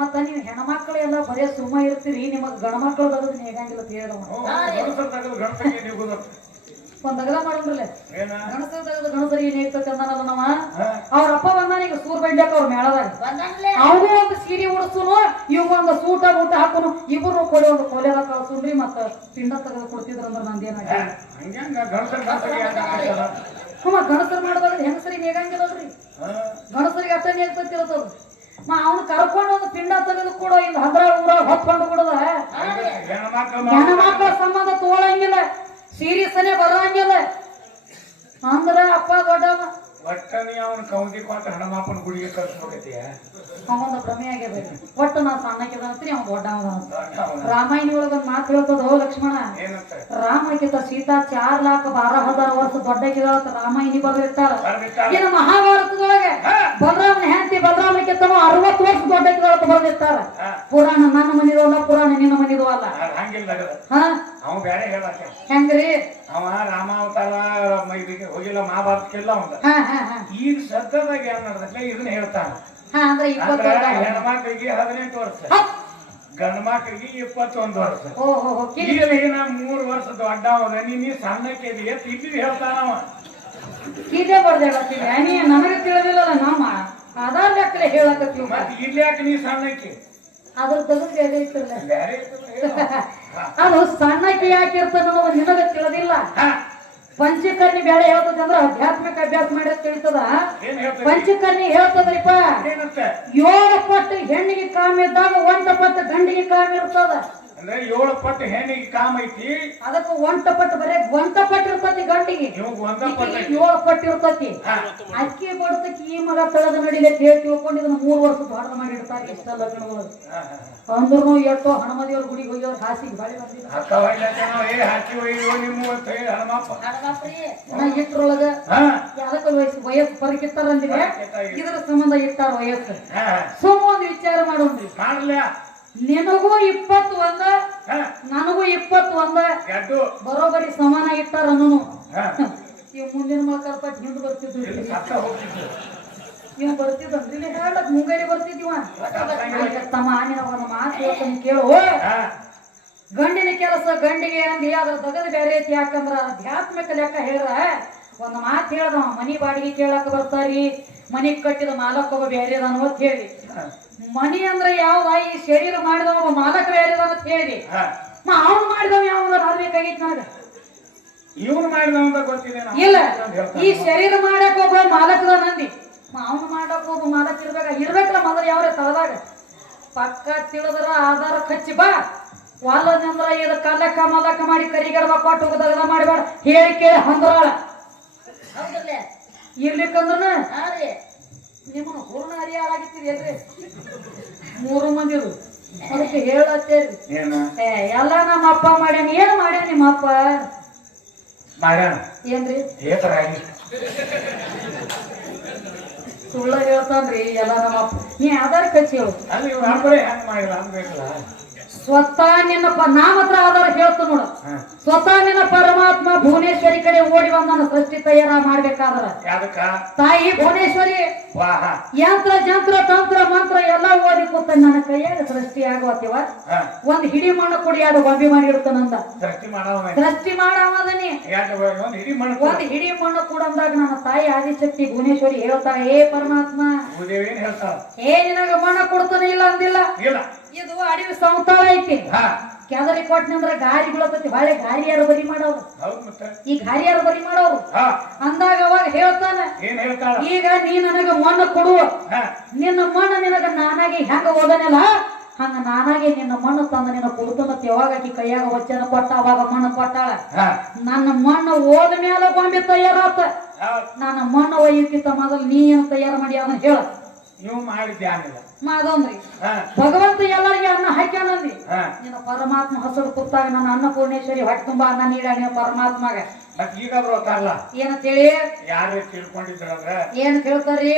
ಮತ್ತ ನೀವು ಹೆಣ್ಮಕ್ಳು ಎಲ್ಲ ಬರೇ ಸುಮ್ಮ ಇರ್ತೀರಿ ನಿಮಗ್ ಗಣ ಮಕ್ಳು ತಗದ್ ಹೇಗಂಗಿಲ್ಲ ಒಂದ್ ಅಗಲ ಮಾಡೋದ್ರಲ್ಲ ಗಣಸರ ತಗದ ಗಣಸರಿ ಏನ್ ಹೇಳ್ತೈತೆ ಅಂದಾನಲ್ಲ ನಾವ ಅವ್ರ ಅಪ್ಪ ಬಂದಾನ ಈಗ ಸೂರ್ ಬಡ್ಲಿಕ್ಕ ಅವ್ರ ಮೇಳದಾಗ ಅವ್ರು ಒಂದು ಸೀರೆ ಉಡಿಸುನು ಇವ್ ಒಂದು ಸೂಟ ಊಟ ಹಾಕುನು ಇಬ್ರು ಕೊಡಿ ಒಂದು ಕೊಲೆದ ಕಳ್ಸುನ್ರಿ ಮತ್ತ ಪಿಂಡ ತೆಗೆದು ಕೊಡ್ತಿದ್ರಂದ್ರ ನಂದೇನ ಗಣಸರು ಮಾಡೋದಾಗ ಹೆಂಗಸರಿಗೆ ಹೇಗಂಗಿಲ್ಲಲ್ರಿ ಗಣಸರಿಗೆ ಅಟ್ಟನೆ ಹೇಳ್ತಿರ್ತದ ಅವನು ಕರ್ಕೊಂಡು ಒಂದು ಪಿಂಡ ತೆಗೆದು ಕೂಡ ಇಲ್ಲಿ ಹದ್ರ ಊರಾಗ ಹೊತ್ಕೊಂಡು ಬಿಡದ ಹೆಣ್ಮಕ್ಳ ಸಂಬಂಧ ತೋಳಂಗಿಲ್ಲ ಸೀರಿಯಸ್ನೇ ಬರಂಗಿಲ್ಲ ಅಂದ್ರ ಅಪ್ಪ ದೊಡ್ಡವ ಒಟ್ಟನಿ ಅವನ ಕೌಂಟಿ ಕೊಟ್ಟ ಹಣಮಾಪನ ಗುಡಿಗೆ ಕಳ್ಸ್ಬೇಕೈತಿಯ ಅವನ ಭ್ರಮೆ ಆಗ್ಯದ ಒಟ್ಟು ನಾ ಸಣ್ಣಕ್ಕಿದಂತ್ರಿ ಅವ್ನು ದೊಡ್ಡವ ರಾಮಾಯಣ ಒಳಗ ಒಂದು ಮಾತು ಹೇಳ್ತದ ಲಕ್ಷ್ಮಣ ರಾಮಕ್ಕಿಂತ ಸೀತಾ 4,12,000 ವರ್ಷ ದೊಡ್ಡಕ್ಕಿದಾಳ ರಾಮಾಯಣಿ ಬರ್ದಿರ್ತಾರ ಇನ್ನು ಮಹಾಭಾರತದೊಳಗೆ ಬಲರಾಮನ ಹೆಂಡತಿ ಬಲರಾಮಕ್ಕಿಂತ 60 ವರ್ಷ ದೊಡ್ಡಕ್ಕಿದಾಳ ಬರ್ದಿರ್ತಾರ ಪುರಾಣ ನನ್ನ ಮನಿದವಲ್ಲ ಪುರಾಣ ನಿನ್ನ ಮನಿದವ ಅಲ್ಲ ಅವ ಬೇರೆ ಹೇಳಕ್ಕೆ ಹೆಂಗ್ರಿ ಅವ ರಾಮಾವತಾರ ಹೋಗಿಲ್ಲ ಮಹಾಭಾರತಕ್ಕೆಲ್ಲ ಅವಂದ ಈಗ ಸದ್ಯದಾಗ ಏನ್ ನಡೆದಕ್ಕೆ ಇದನ್ನ ಹೇಳ್ತಾನ ಹೆಣ್ಮಕ್ಳಿಗೆ 18 ವರ್ಷ ಗಂಡ ಮಕ್ಳಿಗೆ 21 ವರ್ಷ ಈಗ 3 ವರ್ಷ ದೊಡ್ಡ ಅವನ ನೀ ಸಣ್ಣಕ್ಕೆ ತಿದ್ದಿ ಹೇಳ್ತಾನವ ಇದೇ ಬರ್ದೇಳತ್ತೀವಿ ನನಗೆ ತಿಳಿದಿಲ್ಲಲ್ಲ ನಾಮ ಆಧಾರ್ ಲೆಕ್ಕಲೆ ಹೇಳಕತ್ತೀವಿ ಮತ್ತೆ ಇಲ್ಲಿ ಯಾಕೆ ನೀ ಸಣ್ಣಕ್ಕೆ ಅದ್ರ ತಗದು ಬೇರೆ ಇರ್ತಿರ್ಲ ಅದು ಸಣ್ಣಕ್ಕೆ ಯಾಕಿರ್ತಾನ ಅನ್ನೋದು ನಿನಗೆ ತಿಳಿದಿಲ್ಲ ಪಂಚಕರ್ಣಿ ಬೇರೆ ಹೇಳ್ತದ ಅಂದ್ರ ಆಧ್ಯಾತ್ಮಿಕ ಅಭ್ಯಾಸ ಮಾಡಿದ್ ತಿಳಿತದ ಪಂಚಕರ್ಣಿ ಹೇಳ್ತದ್ರಿಪ್ಪ 7 ಪಟ್ಟು ಹೆಣ್ಣಿಗೆ ಕಾಮ ಇದ್ದಾಗ 1 ಪಟ್ಟು ಗಂಡಿಗೆ ಕಾಮ ಇರ್ತದ ಅಂದ್ರೆ 7 ಪಟ್ಟು ಹೆಣ್ಣಿಗೆ ಕಾಮ ಐತಿ ಅದಕ್ಕೆ 1 ಪಟ್ಟು ಬರೇ 1 ಪಟ್ಟು ಇರ್ತತಿ ಗಂಡಿಗೆ 7 ಪಟ್ಟು ಇರ್ತತಿ ಅಕ್ಕಿ ಬಡತಕ್ಕಿ ಈ ಮಗ ತಳದ ನಡಿಲೆ ಹೇಳಿ ತಿಳ್ಕೊಂಡು ಇದನ್ನ 3 ವರ್ಷ ದೊಡ್ಡ ಮಾಡಿ ಇಡ್ತಾರೆ ಇಷ್ಟ ಲಗ್ನಗಳು ಅಂದ್ರೂ ಎಷ್ಟೋ ಹನುಮದಿಯವ್ರ ಗುಡಿಗೆ ಹೋಗಿ ಹಾಸಿಗೆ ಬಾಳಿ ಇಟ್ರೊಳಗ ಯಾದಕ್ಕ ವಯಸ್ಸು ಬರಕಿತ್ತಾರ ಅಂದಿಲ್ಲ ಇದ್ರ ಸಂಬಂಧ ಇಟ್ಟಾರ ವಯಸ್ಸು ಸುಮ್ಮ ಒಂದು ವಿಚಾರ ಮಾಡೋಣ್ರಿ ನಿನಗೂ 21 ನನಗೂ 21 ಬರೋಬರಿ ಸಮಾನ ಇಟ್ಟಾರ ಅನ್ನೋನು ಇವ್ ಮುಂದಿನ ಮಕ್ಕಳ ಪಟ್ಟು ಹಿಂದ್ ಬರ್ತಿದ್ವಿ ಇವ್ ಬರ್ತಿದ್ರಿ ಹೇಳಕ್ ಮುಂಗೈಲಿ ಬರ್ತಿದ್ವ ತಮ್ಮ ನಿನ ಒಂದು ಮಾತು ಹೇಳ್ತಾನೆ ಕೇಳು ಗಂಡಿನ ಕೆಲಸ ಗಂಡಿಗೆ ಅಂದಿ ಅದ್ರ ತಗದ್ ಬೇರೆ ಐತಿ ಯಾಕಂದ್ರ ಆಧ್ಯಾತ್ಮಿಕ ಲೆಕ್ಕ ಹೇಳ್ರ ಒಂದು ಮಾತು ಹೇಳ್ದ ಮನಿ ಬಾಡಿಗೆ ಕೇಳಕ್ ಬರ್ತಾರಿ ಮನಿ ಕಟ್ಟಿದ ಮಾಲಕ್ ಒಬ್ಬ ಬೇರೆ ಅದಾನ ಅಂತ ಹೇಳಿ ಮನಿ ಅಂದ್ರೆ ಯಾವ್ದ ಈ ಶರೀರ ಮಾಡಿದವ ಮಾಲಕ ಬೇರೆ ಅಂತ ಹೇಳಿ ಅವ್ನು ಮಾಡಿದವ ಯಾವ ಆಗ್ಬೇಕಾಗಿತ್ತು ನನಗ ಇವನು ಮಾಡಿದವ ಗೊತ್ತಿದೆ ಇಲ್ಲ ಈ ಶರೀರ ಮಾಡಕ್ ಒಬ್ಬ ಮಾಲಕದ ನಂದಿ ಅವನು ಮಾಡಕ್ ಒಬ್ಬ ಮಾಲಕ್ ಇರ್ಬೇಕಲ್ಲ ಮೊದಲು ಯಾವ್ರೆ ತಳದಾಗ ಪಕ್ಕ ತಿಳಿದ್ರ ಆಧಾರ ಕಚ್ಚಿ ಬಾ ವಾಲದಂದ್ರ ಇದು ಕಲ್ಲಕ್ಕ ಮಲ್ಲಕ್ಕ ಮಾಡಿ ಕರಿಗಡಬ ಕೊಟ್ಟು ಹೋಗದಲ್ಲ ಮಾಡಬೇಡ ಹೇಳಿ ಕೇಳಿ ಹಂದ್ರಾಳ ಇರ್ಲಿಕ್ಕಂದ್ರ ನಿಮ್ಮ ಹೂರ್ಣ ಹರಿಯಾಳಾಗಿತ್ತೀರಿ ಏನ್ರಿ 3 ಮಂದಿರು ಅದಕ್ಕೆ ಹೇಳತ್ತೇರಿ ಎಲ್ಲ ನಮ್ಮ ಅಪ್ಪ ಮಾಡ್ಯಾನ ಏನ್ ಮಾಡ್ಯಾನ ನಿಮ್ಮ ಅಪ್ಪ ಮಾಡ್ಯಾನ ಏನ್ರಿ ಹೇತರಾಗಿ ಸುಳ್ಳ ಹೇಳ್ತಾನ್ರಿ ಎಲ್ಲ ನಮ್ಮ ಅಪ್ಪ ನೀ ಆಧಾರ ಕಚ್ಚಿ ಹೇಳು ಅಲ್ಲಿ ಇವ್ರ ಅಪ್ಪರೇ ಹೆಂಗ್ ಮಾಡಿಲ್ಲ ಅನ್ಬೇಕಲ್ಲ ಸ್ವತಃ ನಿನ್ನ ನಾಮ ಹತ್ರ ಆಧಾರ ಹೇಳ್ತು ನೋಡ ಸ್ವತಃ ನಿನ್ನ ಪರಮಾತ್ಮ ಭುವನೇಶ್ವರಿ ಕಡೆ ಓಡಿ ಬಂದನ ಸೃಷ್ಟಿ ತಯಾರ ಮಾಡ್ಬೇಕಾದ್ರ ತಾಯಿ ಭುವನೇಶ್ವರಿ ಯಂತ್ರ ಜಂತ್ರ ತಂತ್ರ ಮಂತ್ರ ಎಲ್ಲಾ ಓದಿ ಕೂತ ನನ್ನ ಕೈಯಾಗ ಸೃಷ್ಟಿ ಆಗುವತ್ತಿವ ಒಂದ್ ಹಿಡಿ ಮಣ್ಣು ಕೊಡಿ ಅದು ಗೊಂಬಿ ಮಾಡಿ ಇಡ್ತಾನಂದ ಸೃಷ್ಟಿ ಮಾಡವದನಿ ಒಂದ್ ಹಿಡಿ ಮಣ್ಣು ಕೊಡಂದಾಗ ನನ್ನ ತಾಯಿ ಆದಿಶಕ್ತಿ ಭುವನೇಶ್ವರಿ ಹೇಳ್ತಾಳೆ ಏ ಪರಮಾತ್ಮ ಏ ನಿನಗ ಮಣ್ಣು ಕೊಡ್ತಾನೆ ಇಲ್ಲ ಅಂದಿಲ್ಲ ಇದು ಅಡವಿ ಸಂತಾಳ ಐತಿ ಕೆದರಿ ಕೊಟ್ಟನಂದ್ರ ಗಾರಿ ಬೀಳತೈತಿ ಹೊಳೆ ಗಾರಿ ಯಾರು ಬರಿ ಮಾಡೋರು ಈ ಗಾರಿ ಯಾರು ಬರಿ ಮಾಡೋರು ಅಂದಾಗ ಅವಾಗ ಹೇಳ್ತಾನ ಈಗ ನೀ ನನಗ ಮಣ್ಣು ಕೊಡುವ ನಿನ್ನ ಮಣ್ಣು ನಿನಗ ನಾನಾಗಿ ಹೆಂಗ ಓದನೆಲ್ಲ ಹಂಗ ನಾನಾಗಿ ನಿನ್ನ ಮಣ್ಣು ತಂದ ನಿನ್ನ ಕೊಡ್ತಾನತ್ ಯಾವಾಗ ಆಕಿ ಕೈಯಾಗ ವಚನ ಕೊಟ್ಟ ಅವಾಗ ಮಣ್ಣು ಕೊಟ್ಟಾಳ ನನ್ನ ಮಣ್ಣು ಓದ ಮೇಲೆ ಗೊಂಬೆ ತಯಾರಾತ ನನ್ನ ಮಣ್ಣು ಒಯ್ಯಕ್ಕಿಂತ ಮೊದಲು ನೀ ಏನು ತಯಾರು ಮಾಡಿ ಅದನ್ನ ಹೇಳ ನೀವು ಮಾಡಿ ಧ್ಯಾನಿಲ್ಲ ಮಾದವ್ರಿ ಭಗವಂತ ಎಲ್ಲರಿಗೆ ಅನ್ನ ಹಾಕ್ಯಾನಂದಿ ಹಾ ನಿನ್ನ ಪರಮಾತ್ಮ ಹಸರು ಕೂತಾಗ ನನ್ನ ಅನ್ನಪೂರ್ಣೇಶ್ವರಿ ಹೊಟ್ಟೆ ತುಂಬಾ ಅನ್ನ ನೀಡ ನೀವು ಪರಮಾತ್ಮಗ ಮತ್ ಈಗ ಬರ್ತಾರಲ್ಲ ಏನಂತೇಳಿ ಯಾರೇ ತಿಳ್ಕೊಂಡಿದ್ರಂದ್ರ ಏನ್ ಕೇಳ್ತಾರಿ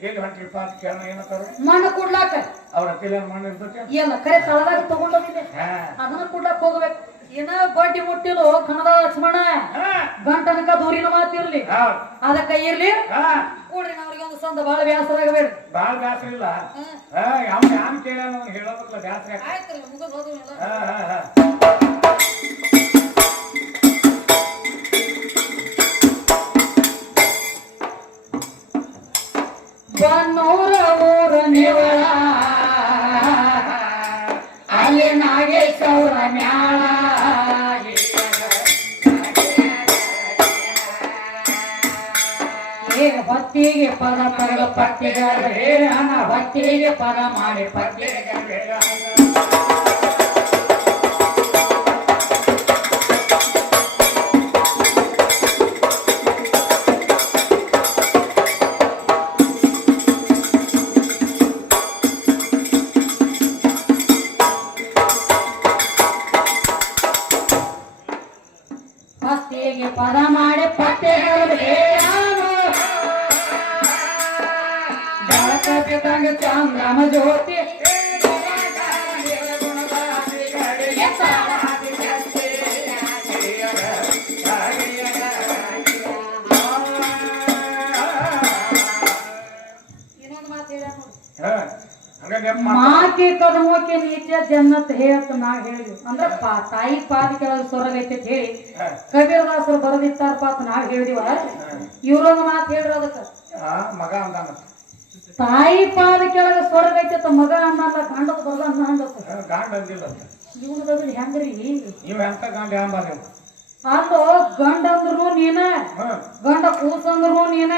ಎಲ್ಲಿ ಹೊಂಟಿಪ್ಪ ಅಂತ ಕೇಳ ಏನಂತಾರ ಮಣ್ಣು ಕೊಡ್ಲಾಕ ಅವ್ರ ಹತ್ತಿರ ಮಣ್ಣು ಇರ್ತೈತೆ ಇಲ್ಲ ಕರೆ ತಳದಾಗ ತಗೊಂಡೋಗಿದ್ದೆ ಹಾ ಅದನ್ನ ಕೊಡ್ಲಾಕ್ ಹೋಗ್ಬೇಕು ಏನ ಬಡ್ಡಿ ಮುಟ್ಟಿಲು ಕನ್ನಡ ಲಕ್ಷ್ಮಣ ಗಂಟನಕ ದೂರಿನ ಮಾತಿರ್ಲಿ ಅದಕ್ಕ ಇರ್ಲಿ ಕೂಡ್ರಿ ಅವ್ರಿಗೆ ಒಂದು ಸಂದ ಬಾಳ ಬ್ಯಾಸರ ಆಗಬೇಡ ಬಾಳ ಬ್ಯಾಸರ ಇಲ್ಲ ಯಾವ ಯಾನ್ ಕೇಳ ಹೇಳೋದಲ್ಲ ಬ್ಯಾಸರ ಆಯ್ತು ಮುಗಿದ್ ಹೋದ್ವಿ ಬನ್ನೂರ ಊರ ನಿವಳ ಅಲ್ಲಿ ನಾಗೇಶವರ ಮ್ಯಾಳ ಭಕ್ತಿಗೆ ಪದ ಪರಗ ಪಟ್ಟಿಗಾರ ಹಣ ಭಕ್ತಿಗೆ ಪದ ಮಾಡಿ ಪಟ್ಟಿಗಾರ ಭಕ್ತಿಗೆ ಪದ ಮಾಡಿ ಪಟ್ಟಿಗಾರ ಚಂದ್ರಮ ಜ್ಯೋತಿ ಮಾಕೆ ಕದಮೋಕೆ ನೀಚ ಜನ್ನತ್ ಹೇತ್ ನಾ ಹೇಳಿದ್ವಿ ಅಂದ್ರ ತಾಯಿ ಪಾದ ಕೆಳಗೆ ಸ್ವರ್ಗ ಐತೆ ಅಂತ ಹೇಳಿ ಕಬೀರದಾಸರು ಬರೆದಿತ್ತಾರಪ್ಪ ಅಂತ ನಾವ್ ಹೇಳಿದಿವ ಇವ್ರೊಂದು ಮಾತು ಹೇಳ್ರಿ ಅದಕ್ಕ ಮಗ ಅಂತಾನ ತಾಯಿ ಪಾದ ಕೆಳಗೆ ಸ್ವರ್ಗ ಐತೆ ಮಗ ಅನ್ನಲ್ಲ ಗಂಡದ ಬರಲ್ಲ ಅನ್ನ ಗಾಂಡ ಅಂದಿಲ್ಲ ಇವನದಲ್ಲಿ ಹೆಂಗ್ರಿ ನೀವ್ ಎಂತ ಗಾಂಡ ಅಂಬಾರಿ ಅಲ್ಲೋ ಗಂಡ ಅಂದ್ರು ನೀನ ಗಂಡ ಕೂಸ ಅಂದ್ರು ನೀನ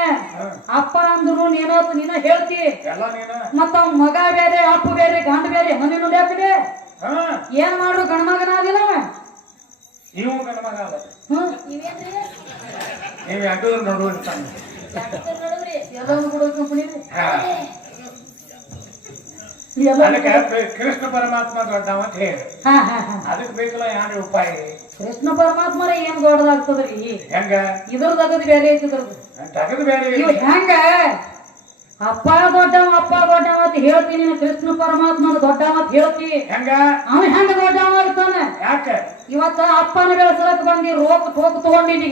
ಅಪ್ಪ ಅಂದ್ರು ನೀನ ಹೇಳ್ತಿ ಎಲ್ಲ ನೀನ ಮತ್ತ ಅವ್ ಮಗ ಬೇರೆ ಅಪ್ಪ ಬೇರೆ ಗಂಡ ಬೇರೆ ಮನೇನು ಯಾಕಡೆ ಏನ್ ಮಾಡ್ರು ಗಂಡ ಮಗನ ಆದಿಲ್ಲ ನೀವು ಗಂಡ ಮಗ ಅಲ್ಲ ನೀವ್ ಯಾಕಂದ್ರೆ ನೋಡುವಂತಾನೆ ಕೃಷ್ಣ ಪರಮಾತ್ಮ ದೊಡ್ಡವ ಅಂತ ಹೇಳಿ ಅದಕ್ಕೆ ಬೇಕಲ್ಲ ಯಾರು ಉಪಾಯ ಕೃಷ್ಣ ಪರಮಾತ್ಮರ ಏನ್ ದೊಡ್ಡದಾಗ್ತದ್ರಿ ಹೆಂಗ ಇದ್ರದ್ದು ಬೇರೆ ಐತಿದ್ರದ್ದು ತಗದು ಬೇರೆ ಹೆಂಗ ಅಪ್ಪ ದೊಡ್ಡವ ಅಂತ ಹೇಳ್ತೀನಿ ನೀನು ಕೃಷ್ಣ ಪರಮಾತ್ಮನ ದೊಡ್ಡವ ಅಂತ ಹೇಳ್ತಿ ಹೆಂಗ ಅವ ಹೆಂಗ ದೊಡ್ಡವ ಆಗ್ತಾನೆ ಯಾಕ ಇವತ್ತ ಅಪ್ಪನ ಬೆಳೆಸಲಕ್ ಬಂದಿ ರೋಗ ತಗೊಂಡಿನಿ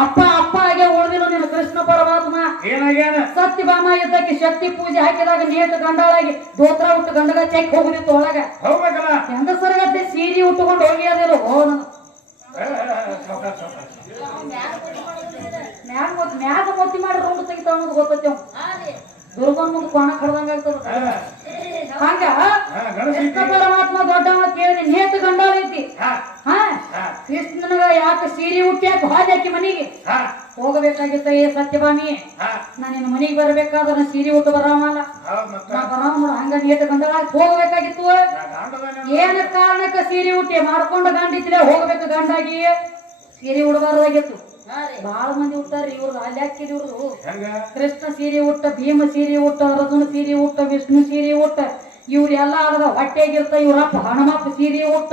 ಅಪ್ಪ ಆಗಿ ಉಳಿದಿಲ್ಲ ನೀನು ಕೃಷ್ಣ ಪರಮಾತ್ಮ ಏನಾಗ್ಯಾನ ಸತ್ಯಭಾಮ ಯುದ್ಧಕ್ಕೆ ಶಕ್ತಿ ಪೂಜೆ ಹಾಕಿದಾಗ ನೇಟ ಗಂಡಾಳಾಗಿ ದೋತ್ರ ಉಟ್ಟು ಗಂಡಗ ಚೆಕ್ ಹೋಗುದಿತ್ತು ಒಳಗ ಹೋಗ್ಬೇಕಲ್ಲ ಹೆಂಗಸರಗತ್ತೆ ಸೀರೆ ಉಟ್ಟುಕೊಂಡು ಹೋಗಿ ಅದಿಲ್ಲ ಮ್ಯಾಗ ಮೊತ್ತಿ ಮಾಡಿ ರೋಗ ತೆಗಿತಾವ ಅನ್ನೋದು ಗೊತ್ತೈತಿ ದುರ್ಗನ್ ಮುಂದೆ ಕೋಣ ಕಡ್ದಂಗ ಆಗ್ತದ ಹಂಗ ಕೃಷ್ಣ ಪರಮಾತ್ಮ ದೊಡ್ಡವ ಕೇಳಿ ನೇತ ಗಂಡಾಳ ಐತಿ ಕೃಷ್ಣನಗ ಯಾಕೆ ಸೀರೆ ಉಟ್ಟ್ಯಾಕ ಹಾಕಿ ಮನಿಗೆ ಹೋಗಬೇಕಾಗಿತ್ತ ಏ ಸತ್ಯಭಾಮಿ ನಾನಿನ್ ಮನಿಗೆ ಬರ್ಬೇಕಾದ್ರ ಸೀರೆ ಉಟ್ಟು ಬರಾಮಲ್ಲ ನಾ ಬರಾಮ ನೋಡ ಹಂಗ ನೇತ ಗಂಡಾಳ ಹೋಗ್ಬೇಕಾಗಿತ್ತು ಏನ ಕಾರಣಕ್ಕ ಸೀರೆ ಉಟ್ಟಿ ಮಾಡ್ಕೊಂಡು ಗಂಡಿದ್ರೆ ಹೋಗ್ಬೇಕು ಗಂಡಾಗಿ ಸೀರೆ ಉಡಬಾರ್ದಾಗಿತ್ತು ಬಾಳ ಮಂದಿ ಉಟ್ಟಾರ್ರಿ ಇವ್ರದ್ದು ಅಲ್ಲಿ ಹಾಕಿರಿ ಇವ್ರದು ಕೃಷ್ಣ ಸೀರೆ ಉಟ್ಟ ಭೀಮ ಸೀರೆ ಉಟ್ಟ ಅರ್ಜುನ ಸೀರೆ ಉಟ್ಟ ವಿಷ್ಣು ಸೀರೆ ಉಟ್ಟ ಇವ್ರೆಲ್ಲ ಆದ ಹೊಟ್ಟೆಗಿರ್ತ ಇವ್ರಪ್ಪ ಹಣಮಪ್ಪ ಸೀರೆ ಉಟ್ಟ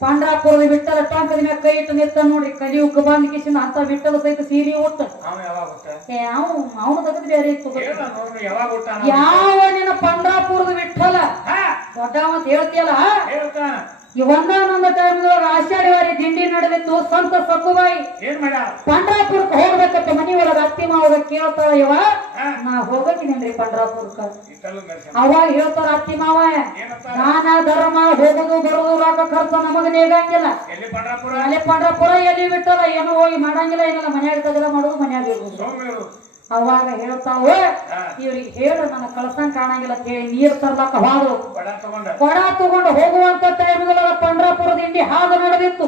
ಪಾಂಡ್ರಾಪುರದ ವಿಠಲ ಟಾಂಕದ ಮ್ಯಾಗ ಕೈ ಇಟ್ಟು ನಿಂತ ನೋಡಿ ಕಲಿಯುಗ ಬಂದ್ ಕಿಶನ್ ಅಂತ ವಿಠಲ ಸಹಿತ ಸೀರೆ ಉಟ್ಟ ಅವನು ತೆಗೆದು ಬೇರೆ ಇತ್ತು ಯಾವ ನಿನ್ನ ಪಾಂಡ್ರಾಪುರದ ವಿಠಲ ದೊಡ್ಡವ ಅಂತ ಹೇಳ್ತೀಯಲ್ಲ ಒಂದಾನೊಂದು ಟೈಮ್ದೊಳಗ ಆಷಾಢಿ ವಾರಿ ದಿಂಡಿ ನಡೆದಿತ್ತು ಸಂತ ಸಕ್ಕುಬಾಯಿ ಪಂಡ್ರಾಪುರಕ್ಕೆ ಹೋಗ್ಬೇಕಂತ ಮನಿ ಒಳಗ ಅತ್ತಿ ಮಾವಾಗ ಕೇಳ್ತಾಳ ಇವ ನಾ ಹೋಗಕಿನೇನ್ರಿ ಪಂಡ್ರಾಪುರಕ್ಕ ಅವಾಗ ಹೇಳ್ತಾರ ಅತ್ತಿ ಮಾವ ದಾನ ಧರ್ಮ ಹೋಗುದು ಬರುದು ರೊಕ್ಕ ಖರ್ಚು ನಮಗ ನೇಗಂಗಿಲ್ಲ ಅಲ್ಲಿ ಪಂಡ್ರಾಪುರ ಎಲ್ಲಿ ಬಿಟ್ಟಲ್ಲ ಏನು ಹೋಗಿ ಮಾಡಂಗಿಲ್ಲ ಏನಿಲ್ಲ ಮನ್ಯಾಗ ತಗದ ಮಾಡೋದು ಮನ್ಯಾಗ ಇರುದು ಅವಾಗ ಹೇಳ್ತಾವ ಇವ್ರಿಗೆ ಹೇಳು ನನ್ನ ಕಳಸಂಗ್ ಕಾಣಂಗಿಲ್ಲ ಅಂತ ಹೇಳಿ ನೀರ್ ತರ್ಲಕ್ಕ ಹಾದು ಕೊಡ ತಗೊಂಡು ಹೋಗುವಂತ ಟೈಮ್ದೊಳಗ ಪಂಡ್ರಾಪುರ ದಿಂಡಿ ಹಾದು ನಡೆದಿತ್ತು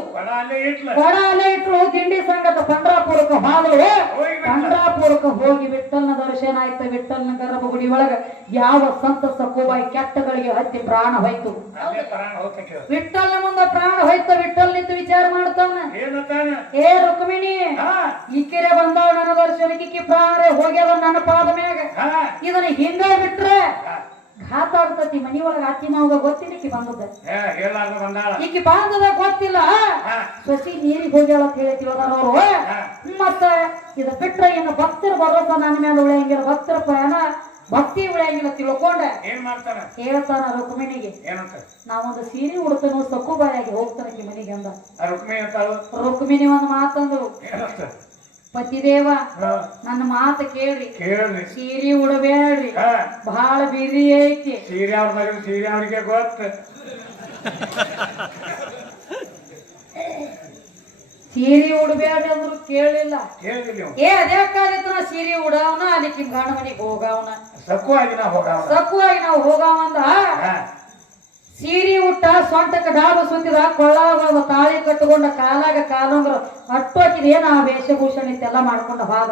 ಕೊಡ ಅಲ್ಲೇ ಇಟ್ರು ದಿಂಡಿ ಸಂಗತ ಪಂಡ್ರಾಪುರಕ್ಕೆ ಹಾದು ಪಂಡ್ರಾಪುರಕ್ಕೆ ಹೋಗಿ ವಿಠಲ್ನ ದರ್ಶನ ಆಯ್ತು ವಿಠಲ್ನ ಗರ್ಭಗುಡಿ ಒಳಗ ಯಾವ ಸಂತ ಸಕ್ಕುಬಾಯಿ ಕೆಟ್ಟಗಳಿಗೆ ಹತ್ತಿ ಪ್ರಾಣ ಹೋಯ್ತು ವಿಠಲ್ನ ಮುಂದ ಪ್ರಾಣ ಹೋಯ್ತು ವಿಠಲ್ ನಿಂತು ವಿಚಾರ ಮಾಡ್ತಾನ ಏ ರುಕ್ಮಿಣಿ ಇಕ್ಕಿರೆ ಬಂದವ ನನ್ನ ದರ್ಶನಕ್ಕೆ ಪ್ರಾಣ ಹೋಗ್ಯದ ನನ್ನ ಪಾದ ಮ್ಯಾಗ ಇದನ್ನ ಹಿಂಗ ಬಿಟ್ರೆ ಘಾತ ಆಗ್ತತಿ ಮನಿ ಒಳಗ ಅತ್ತಿ ಮಾವಗ ಗೊತ್ತಿಲ್ಲ ಈಕಿ ಬಂದದ ಈಕಿ ಬಂದದ ಗೊತ್ತಿಲ್ಲ ಸೊಸಿ ನೀರಿಗೆ ಹೋಗ್ಯಾಳ ಅಂತ ಹೇಳಿ ತಿಳಿದಾರವ್ರು ಮತ್ತ ಇದ ಬಿಟ್ರೆ ಇನ್ನು ಭಕ್ತರ ಭರೋಸ ನನ್ನ ಮೇಲೆ ಉಳಿಯಂಗಿಲ್ಲ ಭಕ್ತರ ಪ್ರಯಾಣ ಭಕ್ತಿ ಉಳಿಯಂಗಿಲ್ಲ ತಿಳ್ಕೊಂಡ ಏನ್ ಮಾಡ್ತಾನ ಹೇಳ್ತಾನ ರುಕ್ಮಿಣಿಗೆ ನಾವೊಂದು ಸೀರೆ ಉಡ್ತೇನೋ ಸಕ್ಕು ಬಾಯಾಗಿ ಹೋಗ್ತಾನ ಈ ಮನೆಗೆ ಅಂದ ರುಕ್ಮಿಣಿ ಒಂದು ಮಾತಂದ್ರು ಪತಿದೇವ ನನ್ನ ಮಾತು ಕೇಳ್ರಿ ಸೀರೆ ಉಡಬೇಡ್ರಿ ಬಹಳ ಬಿರಿ ಐತಿ ಸೀರೆ ಅವ್ರಿಗೆ ಗೊತ್ತ ಸೀರೆ ಉಡಬೇಡ್ರಿ ಅಂದ್ರು ಕೇಳಿಲ್ಲ ಅದೇ ಕಾಲಿತ್ತು ನಾ ಸೀರೆ ಉಡಾವನ ಅದಕ್ಕೆ ಗಂಡ ಮನೆಗೆ ಹೋಗವನ ಸಕ್ಕುವಾಗಿ ನಾವು ಹೋಗವಂದ ಸೀರೆ ಉಟ್ಟ ಸೊಂಟಕ್ಕೆ ಡಾಬ ಸುತ್ತಿದ ಕೊಳ್ಳಾಗ ತಾಳಿ ಕಟ್ಟುಕೊಂಡ ಕಾಲಾಗ ಕಾಲುಂಗ್ರ ಅಟ್ಟೋಕಿದೇನ ಆ ವೇಷಭೂಷಣ ಇತ್ತೆಲ್ಲ ಮಾಡ್ಕೊಂಡ ಹೋದ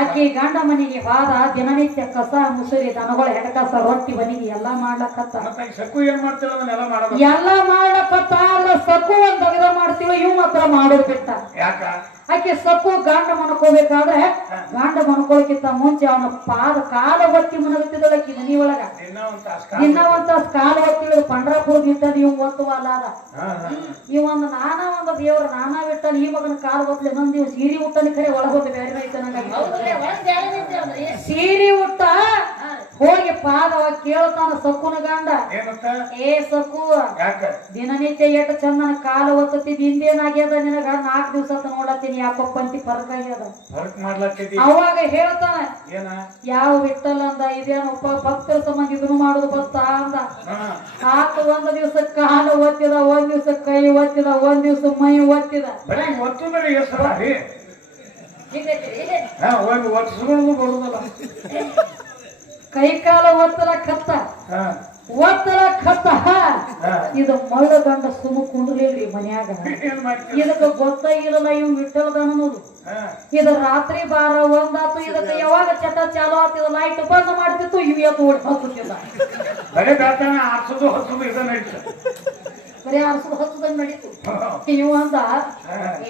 ಆಕಿ ಗಂಡ ಮನೆಗೆ ಹೋದ ದಿನನಿತ್ಯ ಕಸ ಮುಸುರಿ ದನಗಳ ಹೆಡಕಸ ರೊಟ್ಟಿ ಬನಿಗೆ ಎಲ್ಲಾ ಮಾಡ್ಲಕತ್ತ ಎಲ್ಲಾ ಮಾಡ್ಲಕತ್ತ ಆದ್ರ ಸಕ್ಕು ಒಂದ್ ತೆಗೆದ ಮಾಡ್ತೀವಿ ಇವ್ ಮಾತ್ರ ಮಾಡೋದ್ ಬಿಟ್ಟ ಆಕೆ ಸಕ್ಕು ಗಂಡ ಮನ್ಕೋಬೇಕಾದ್ರೆ ಗಂಡ ಮನ್ಕೊಳಕ್ಕಿಂತ ಮುಂಚೆ ಅವನ ಪಾದ ಕಾಲ ಒತ್ತಿ ಮನಗತ್ತಿದಳಕಿ ಮನಿ ಒಳಗ ದಿನ ಒಂದ ಕಾಲ ಒತ್ತಿಳಿದು ಪಂಡ್ರಾಪುರದ ಇಟ್ಟದ ಇವ್ ಒತ್ತುವಲ್ಲ ಅದ ಇವ್ ಒಂದು ನಾನಾ ಒಂದು ದೇವ್ರ ನಾನಾ ಬಿಟ್ಟಲ್ಲಿ ಈ ಮಗನ ಕಾಲ ಒತ್ತಲಿ ನಂದು ಇವ್ ಸೀರೆ ಉಟ್ಟಲ್ಲಿ ಖರೆ ಒಳಗೋದು ಬೇರೆ ಐತೆ ಸೀರೆ ಉಟ್ಟ ಹೋಗಿ ಪಾದವ ಕೇಳ್ತಾನ ಸಕ್ಕುನ ಗಂಡ ಏ ಸಕ್ಕು ದಿನನಿತ್ಯ ಎಟ್ಟು ಚಂದನ ಕಾಲ ಒತ್ತತಿದ್ ಹಿಂದೇನಾಗ್ಯದ ನಿನಗ 4 ದಿವಸ ನೋಡತ್ತೀನಿ ಯಾಕೋ ಪಂತಿ ಫರ್ಕ್ ಆಗ್ಯದ ಅವಾಗ ಹೇಳ್ತಾನ ಯಾವ ಬಿಟ್ಟಲ್ಲ ಅಂದ ಇದೇನಪ್ಪ ಭಕ್ತರ ಸಂಬಂಧ ಇದನ್ನು ಮಾಡುದು ಬರ್ತಾ ಅಂದ ಆತ ಒಂದ್ ದಿವ್ಸ ಕಾಲ ಒತ್ತಿದ ಒಂದ್ ದಿವ್ಸ ಕೈ ಒತ್ತಿದ ಒಂದ್ ದಿವ್ಸ ಮೈ ಒತ್ತಿದ ಕೈ ಕಾಲ ಒತ್ತಲ ಕತ್ತ ಇದು ಮಳ್ಳ ಗಂಡ ಸುಮ್ಮ ಕುಂಡ್ಲಿಲ್ರಿ ಮನ್ಯಾಗ ಇದಕ್ಕ ಗೊತ್ತಾಗಿರಲ್ಲ ಇವ್ ಬಿಟ್ಟಲ್ದ ಅನ್ನೋದು ಇದು ರಾತ್ರಿ ಬಾರ ಒಂದಾತು ಇದಕ್ಕ ಯಾವಾಗ ಚಟ ಚಾಲು ಆತಿದ ಲೈಟ್ ಬಂದ್ ಮಾಡ್ತಿತ್ತು ಇವ್ ಎದ್ದು ಓಡಿ ಹಚ್ಚುತ್ತಿಲ್ಲ ಬರೀ ಆರ್ಸುದು ಹಚ್ಚುದಂಗ ನಡೀತು ಇವ್ ಅಂದ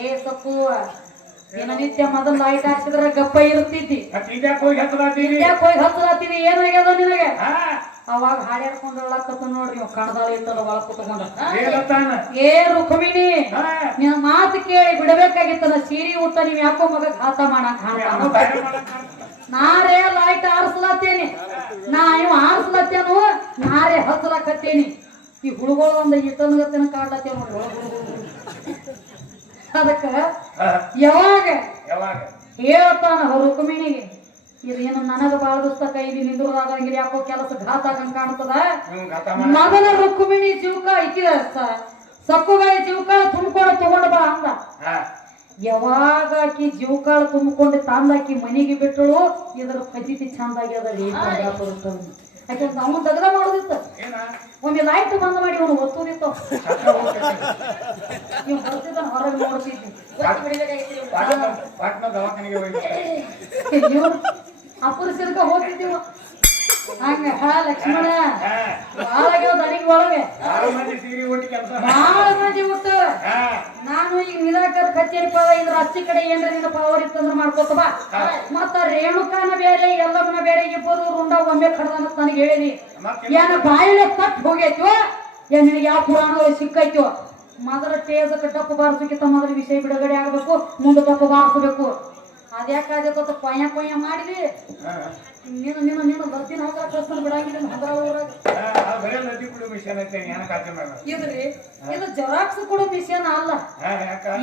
ಏ ಸಪ್ಪು ದಿನನಿತ್ಯ ಮೊದಲು ಲೈಟ್ ಹಾಕ್ಸಿದ್ರ ಗಪ್ಪ ಇರುತ್ತಿದ್ದಿ ಹೋಗಿ ಹಚ್ಚಲಾತೀವಿ ಏನಾಗ್ಯದ ನಿನಗೆ ಅವಾಗ ಹಾಡ್ಯಾಡ್ಕೊಂಡ್ರಳಕತ್ತ ನೋಡ್ರಿ ನೀವು ಕಣದಾಳ ಇತ್ತಲ್ಲ ಒಳ ಕುತ್ಕೊಂಡ ಏ ರುಕ್ಮಿಣಿ ನಿನ್ನ ಮಾತು ಕೇಳಿ ಬಿಡಬೇಕಾಗಿತ್ತಲ್ಲ ಸೀರೆ ಉಟ್ಟ ನೀವ್ ಯಾಕೋ ಮಗ ಘಾತ ಮಾಡಕ್ ನಾರೇ ಲೈಟ್ ಆರಿಸ್ಲತ್ತೇನಿ ನಾ ಇವ್ ಆರಿಸ್ಲತ್ತೇನು ನಾರೇ ಹಚ್ಚಲಕತ್ತೇನಿ ಈ ಹುಡುಗಳು ಒಂದ್ ಇಟ್ಟನ್ಗತ್ತಿನ ಕಾಡ್ಲತ್ತೇವ್ ನೋಡ್ರಿ ಅದಕ್ಕ ಯಾವಾಗ ಹೇಳ್ತಾನ ರುಕ್ಮಿಣಿಗೆ ಇದೇನು ನನಗ ಬಾಳ ದಿವಸ ಕೈಲಿ ನಿಂದ್ರದಾಗಂಗಿಲ್ಲ ಯಾಕೋ ಕೆಲಸ ಘಾತ ಆಗಂಗ್ ಕಾಣ್ತದ ಮೊದಲ ರುಕ್ಮಿಣಿ ಜೀವಕ ಇಕ್ಕಿದ ಸಕ್ಕುಗಾಯಿ ಜೀವಕಾಳ ತುಂಬ್ಕೊಂಡು ತಗೊಂಡ ಬಾ ಅಂದ ಯಾವಾಗ ಆಕಿ ಜೀವಕಾಳ ತುಂಬಿಕೊಂಡು ತಂದಾಕಿ ಮನೆಗೆ ಬಿಟ್ಟಳು ಇದ್ರ ಪದ್ಧತಿ ಚಂದಾಗ್ಯದ ಯಾಕೆ ಅವನು ದಗದ ಮಾಡೋದಿತ್ತ ಒಮ್ಮೆ ಲೈಟ್ ಬಂದ್ ಮಾಡಿ ಅವನು ಒತ್ತುದಿತ್ತು ನೀವು ಬರ್ತಿದ್ದಾನ ಹೊರಗೆ ನೋಡ್ತಿದ್ವಿ ಅಪುರುಷರ್ಕ ಹೋಗ್ತಿದ್ದೀವ ಹಂಗ ಲಕ್ಷ್ಮಣ ಬಾಳ ದನಿಗೆ ಒಳಗೆ ಬಾಳ ಮಂದಿ ಬಿಟ್ಟು ನಾನು ಈಗ ನಿರಾಕರ ಕಚೇರಿ ಪದ ಇದ್ರ ಅಚ್ಚಿ ಕಡೆ ಏನ್ರ ನಿನ್ನ ಪವರ್ ಇತ್ತಂದ್ರ ಮಾಡ್ಕೋತ ಬಾ ಮತ್ತ ರೇಣುಕಾನ ಬೇರೆ ಎಲ್ಲವನ್ನ ಬೇರೆ ಇಬ್ಬರು ರುಂಡ ಒಮ್ಮೆ ಕಡ್ದಾನ ನನಗೆ ಹೇಳಿದಿ ಏನ ಬಾಯಿಲೆ ತಟ್ಟು ಹೋಗೈತೋ ಏನ್ ನಿನಗೆ ಯಾವ ಪುರಾಣ ಸಿಕ್ಕೈತೋ ಮೊದಲ ಟೇಜಕ್ಕೆ ಟಪ್ಪು ಬಾರಿಸೋಕ್ಕಿಂತ ಮೊದಲ ವಿಷಯ ಬಿಡುಗಡೆ ಆಗಬೇಕು ಮುಂದೆ ಟಪ್ಪು ಬಾರಿಸಬೇಕು ಅದ್ಯಾಕಾದ ಕೊಯ್ಯ ಕೊಯ್ಯ ಮಾಡಿದಿ ನೀನು ನೀನು ನೀನು ಬರ್ತೀನಿ ಹೋಗ ಕಳ್ಸ್ಕೊಂಡು ಬಿಡಂಗಿಲ್ಲ ಇದ್ರಿ ಇದು ಜೆರಾಕ್ಸ್ ಕೊಡೋ ಮಿಷನ್ ಅಲ್ಲ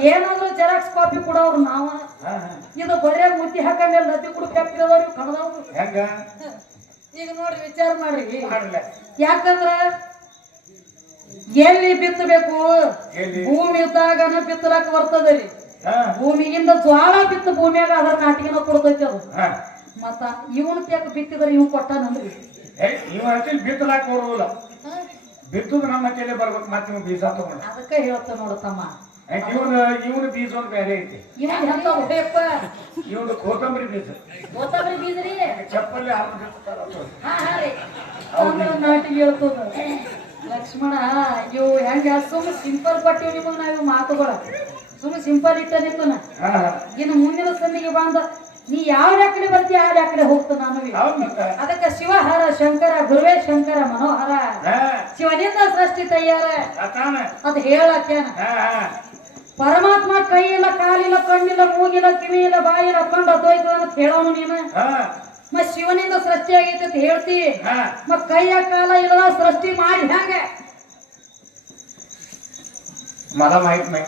ಏನಾದ್ರು ಜೆರಾಕ್ಸ್ ಕಾಪಿ ಕೊಡೋರು ನಾವ ಇದು ಬರೇ ಮುತ್ತಿ ಹಾಕಂದ್ರೆ ಲದ್ದಿ ಕುಡು ಕೆಪ್ಪಿದವ್ರು ಕಣದವ್ರು ಈಗ ನೋಡ್ರಿ ವಿಚಾರ ಮಾಡ್ರಿ ಯಾಕಂದ್ರ ಎಲ್ಲಿ ಬಿತ್ತಬೇಕು ಭೂಮಿ ಇದ್ದಾಗನ ಬಿತ್ತಲಕ್ ಬರ್ತದ್ರಿ ಭೂಮಿಗಿಂದ ಜ್ವಾಳ ಬಿತ್ತು ಭೂಮಿಯಾಗ ಅದರ ನಾಟಿಗೆನ ಕೊಡ್ತೈತಿ ಅದು ಮತ್ತ ಇವನ್ ತೆಕ್ ಬಿತ್ತಿದ್ರೆ ಇವ್ ಕೊಟ್ಟಾನಂದ್ರಿ ಬಿತ್ತಲಾಕ ಬರುದಿಲ್ಲ ಬಿತ್ತುದು ನಮ್ಮ ಕೈಲೇ ಬರ್ಬೇಕು ಮತ್ತೆ ನೀವು ಬೀಜ ತಗೊಂಡು ಅದಕ್ಕೆ ಹೇಳ್ತ ನೋಡತಮ್ಮ ಇವನು ಬೀಜ ಒಂದು ಬೇರೆ ಐತಿ ಇವನು ಕೊತ್ತಂಬರಿ ಬೀಜ ರೀ ಚಪ್ಪಲ್ಲಿ ನಾಟಿಗೆ ಹೇಳ್ತದ ಲಕ್ಷ್ಮಣ ಇವು ಹೆಂಗ ಸುಮ್ಮ ಸಿಂಪಲ್ ಪಟ್ಟಿವ್ ನಿಮಗ್ ನಾವ್ ಮಾತುಗಳ ಸುಮ್ಮ ಸಿಂಪಲ್ ಇಟ್ಟ ನಿಂತನ ಇನ್ನು ಮುಂದಿನ ಸಂದಿಗೆ ಬಂದ ನೀ ಯಾವ ಲೆಕ್ಕಲೆ ಬರ್ತೀಯ ಆ ಲೆಕ್ಕಲೆ ಹೋಗ್ತು ನಾನು ಹೌದ್ ಮತ್ತ ಅದಕ್ಕೆ ಶಿವಹರ ಶಂಕರ ಗುರುವೇ ಶಂಕರ ಮನೋಹರ ಹಾ ಶಿವನಿಂದ ಸೃಷ್ಟಿ ತಯ್ಯಾರ ಅತಾನ ಅದು ಹೇಳತ್ತೇನ ಹಾ ಪರಮಾತ್ಮ ಕೈ ಇಲ್ಲ ಕಾಲಿಲ್ಲ ಕಣ್ಣಿಲ್ಲ ಮೂಗಿಲ್ಲ ಕಿವಿ ಇಲ್ಲ ಬಾಯಿ ಇಲ್ಲ ಕಂಡು ಹೋಯ್ತು ಅಂತ ಹೇಳೋನು ನೀನು ಹಾ ಮತ್ ಶಿವನಿಂದ ಸೃಷ್ಟಿ ಆಗೈತೆ ಅಂತ ಹೇಳ್ತಿ ಹಾ ಮತ್ ಕೈಯ ಕಾಲ ಇಲ್ಲದ ಸೃಷ್ಟಿ ಮಾಡಿ ಹೆಂಗೆ मला माहित नाही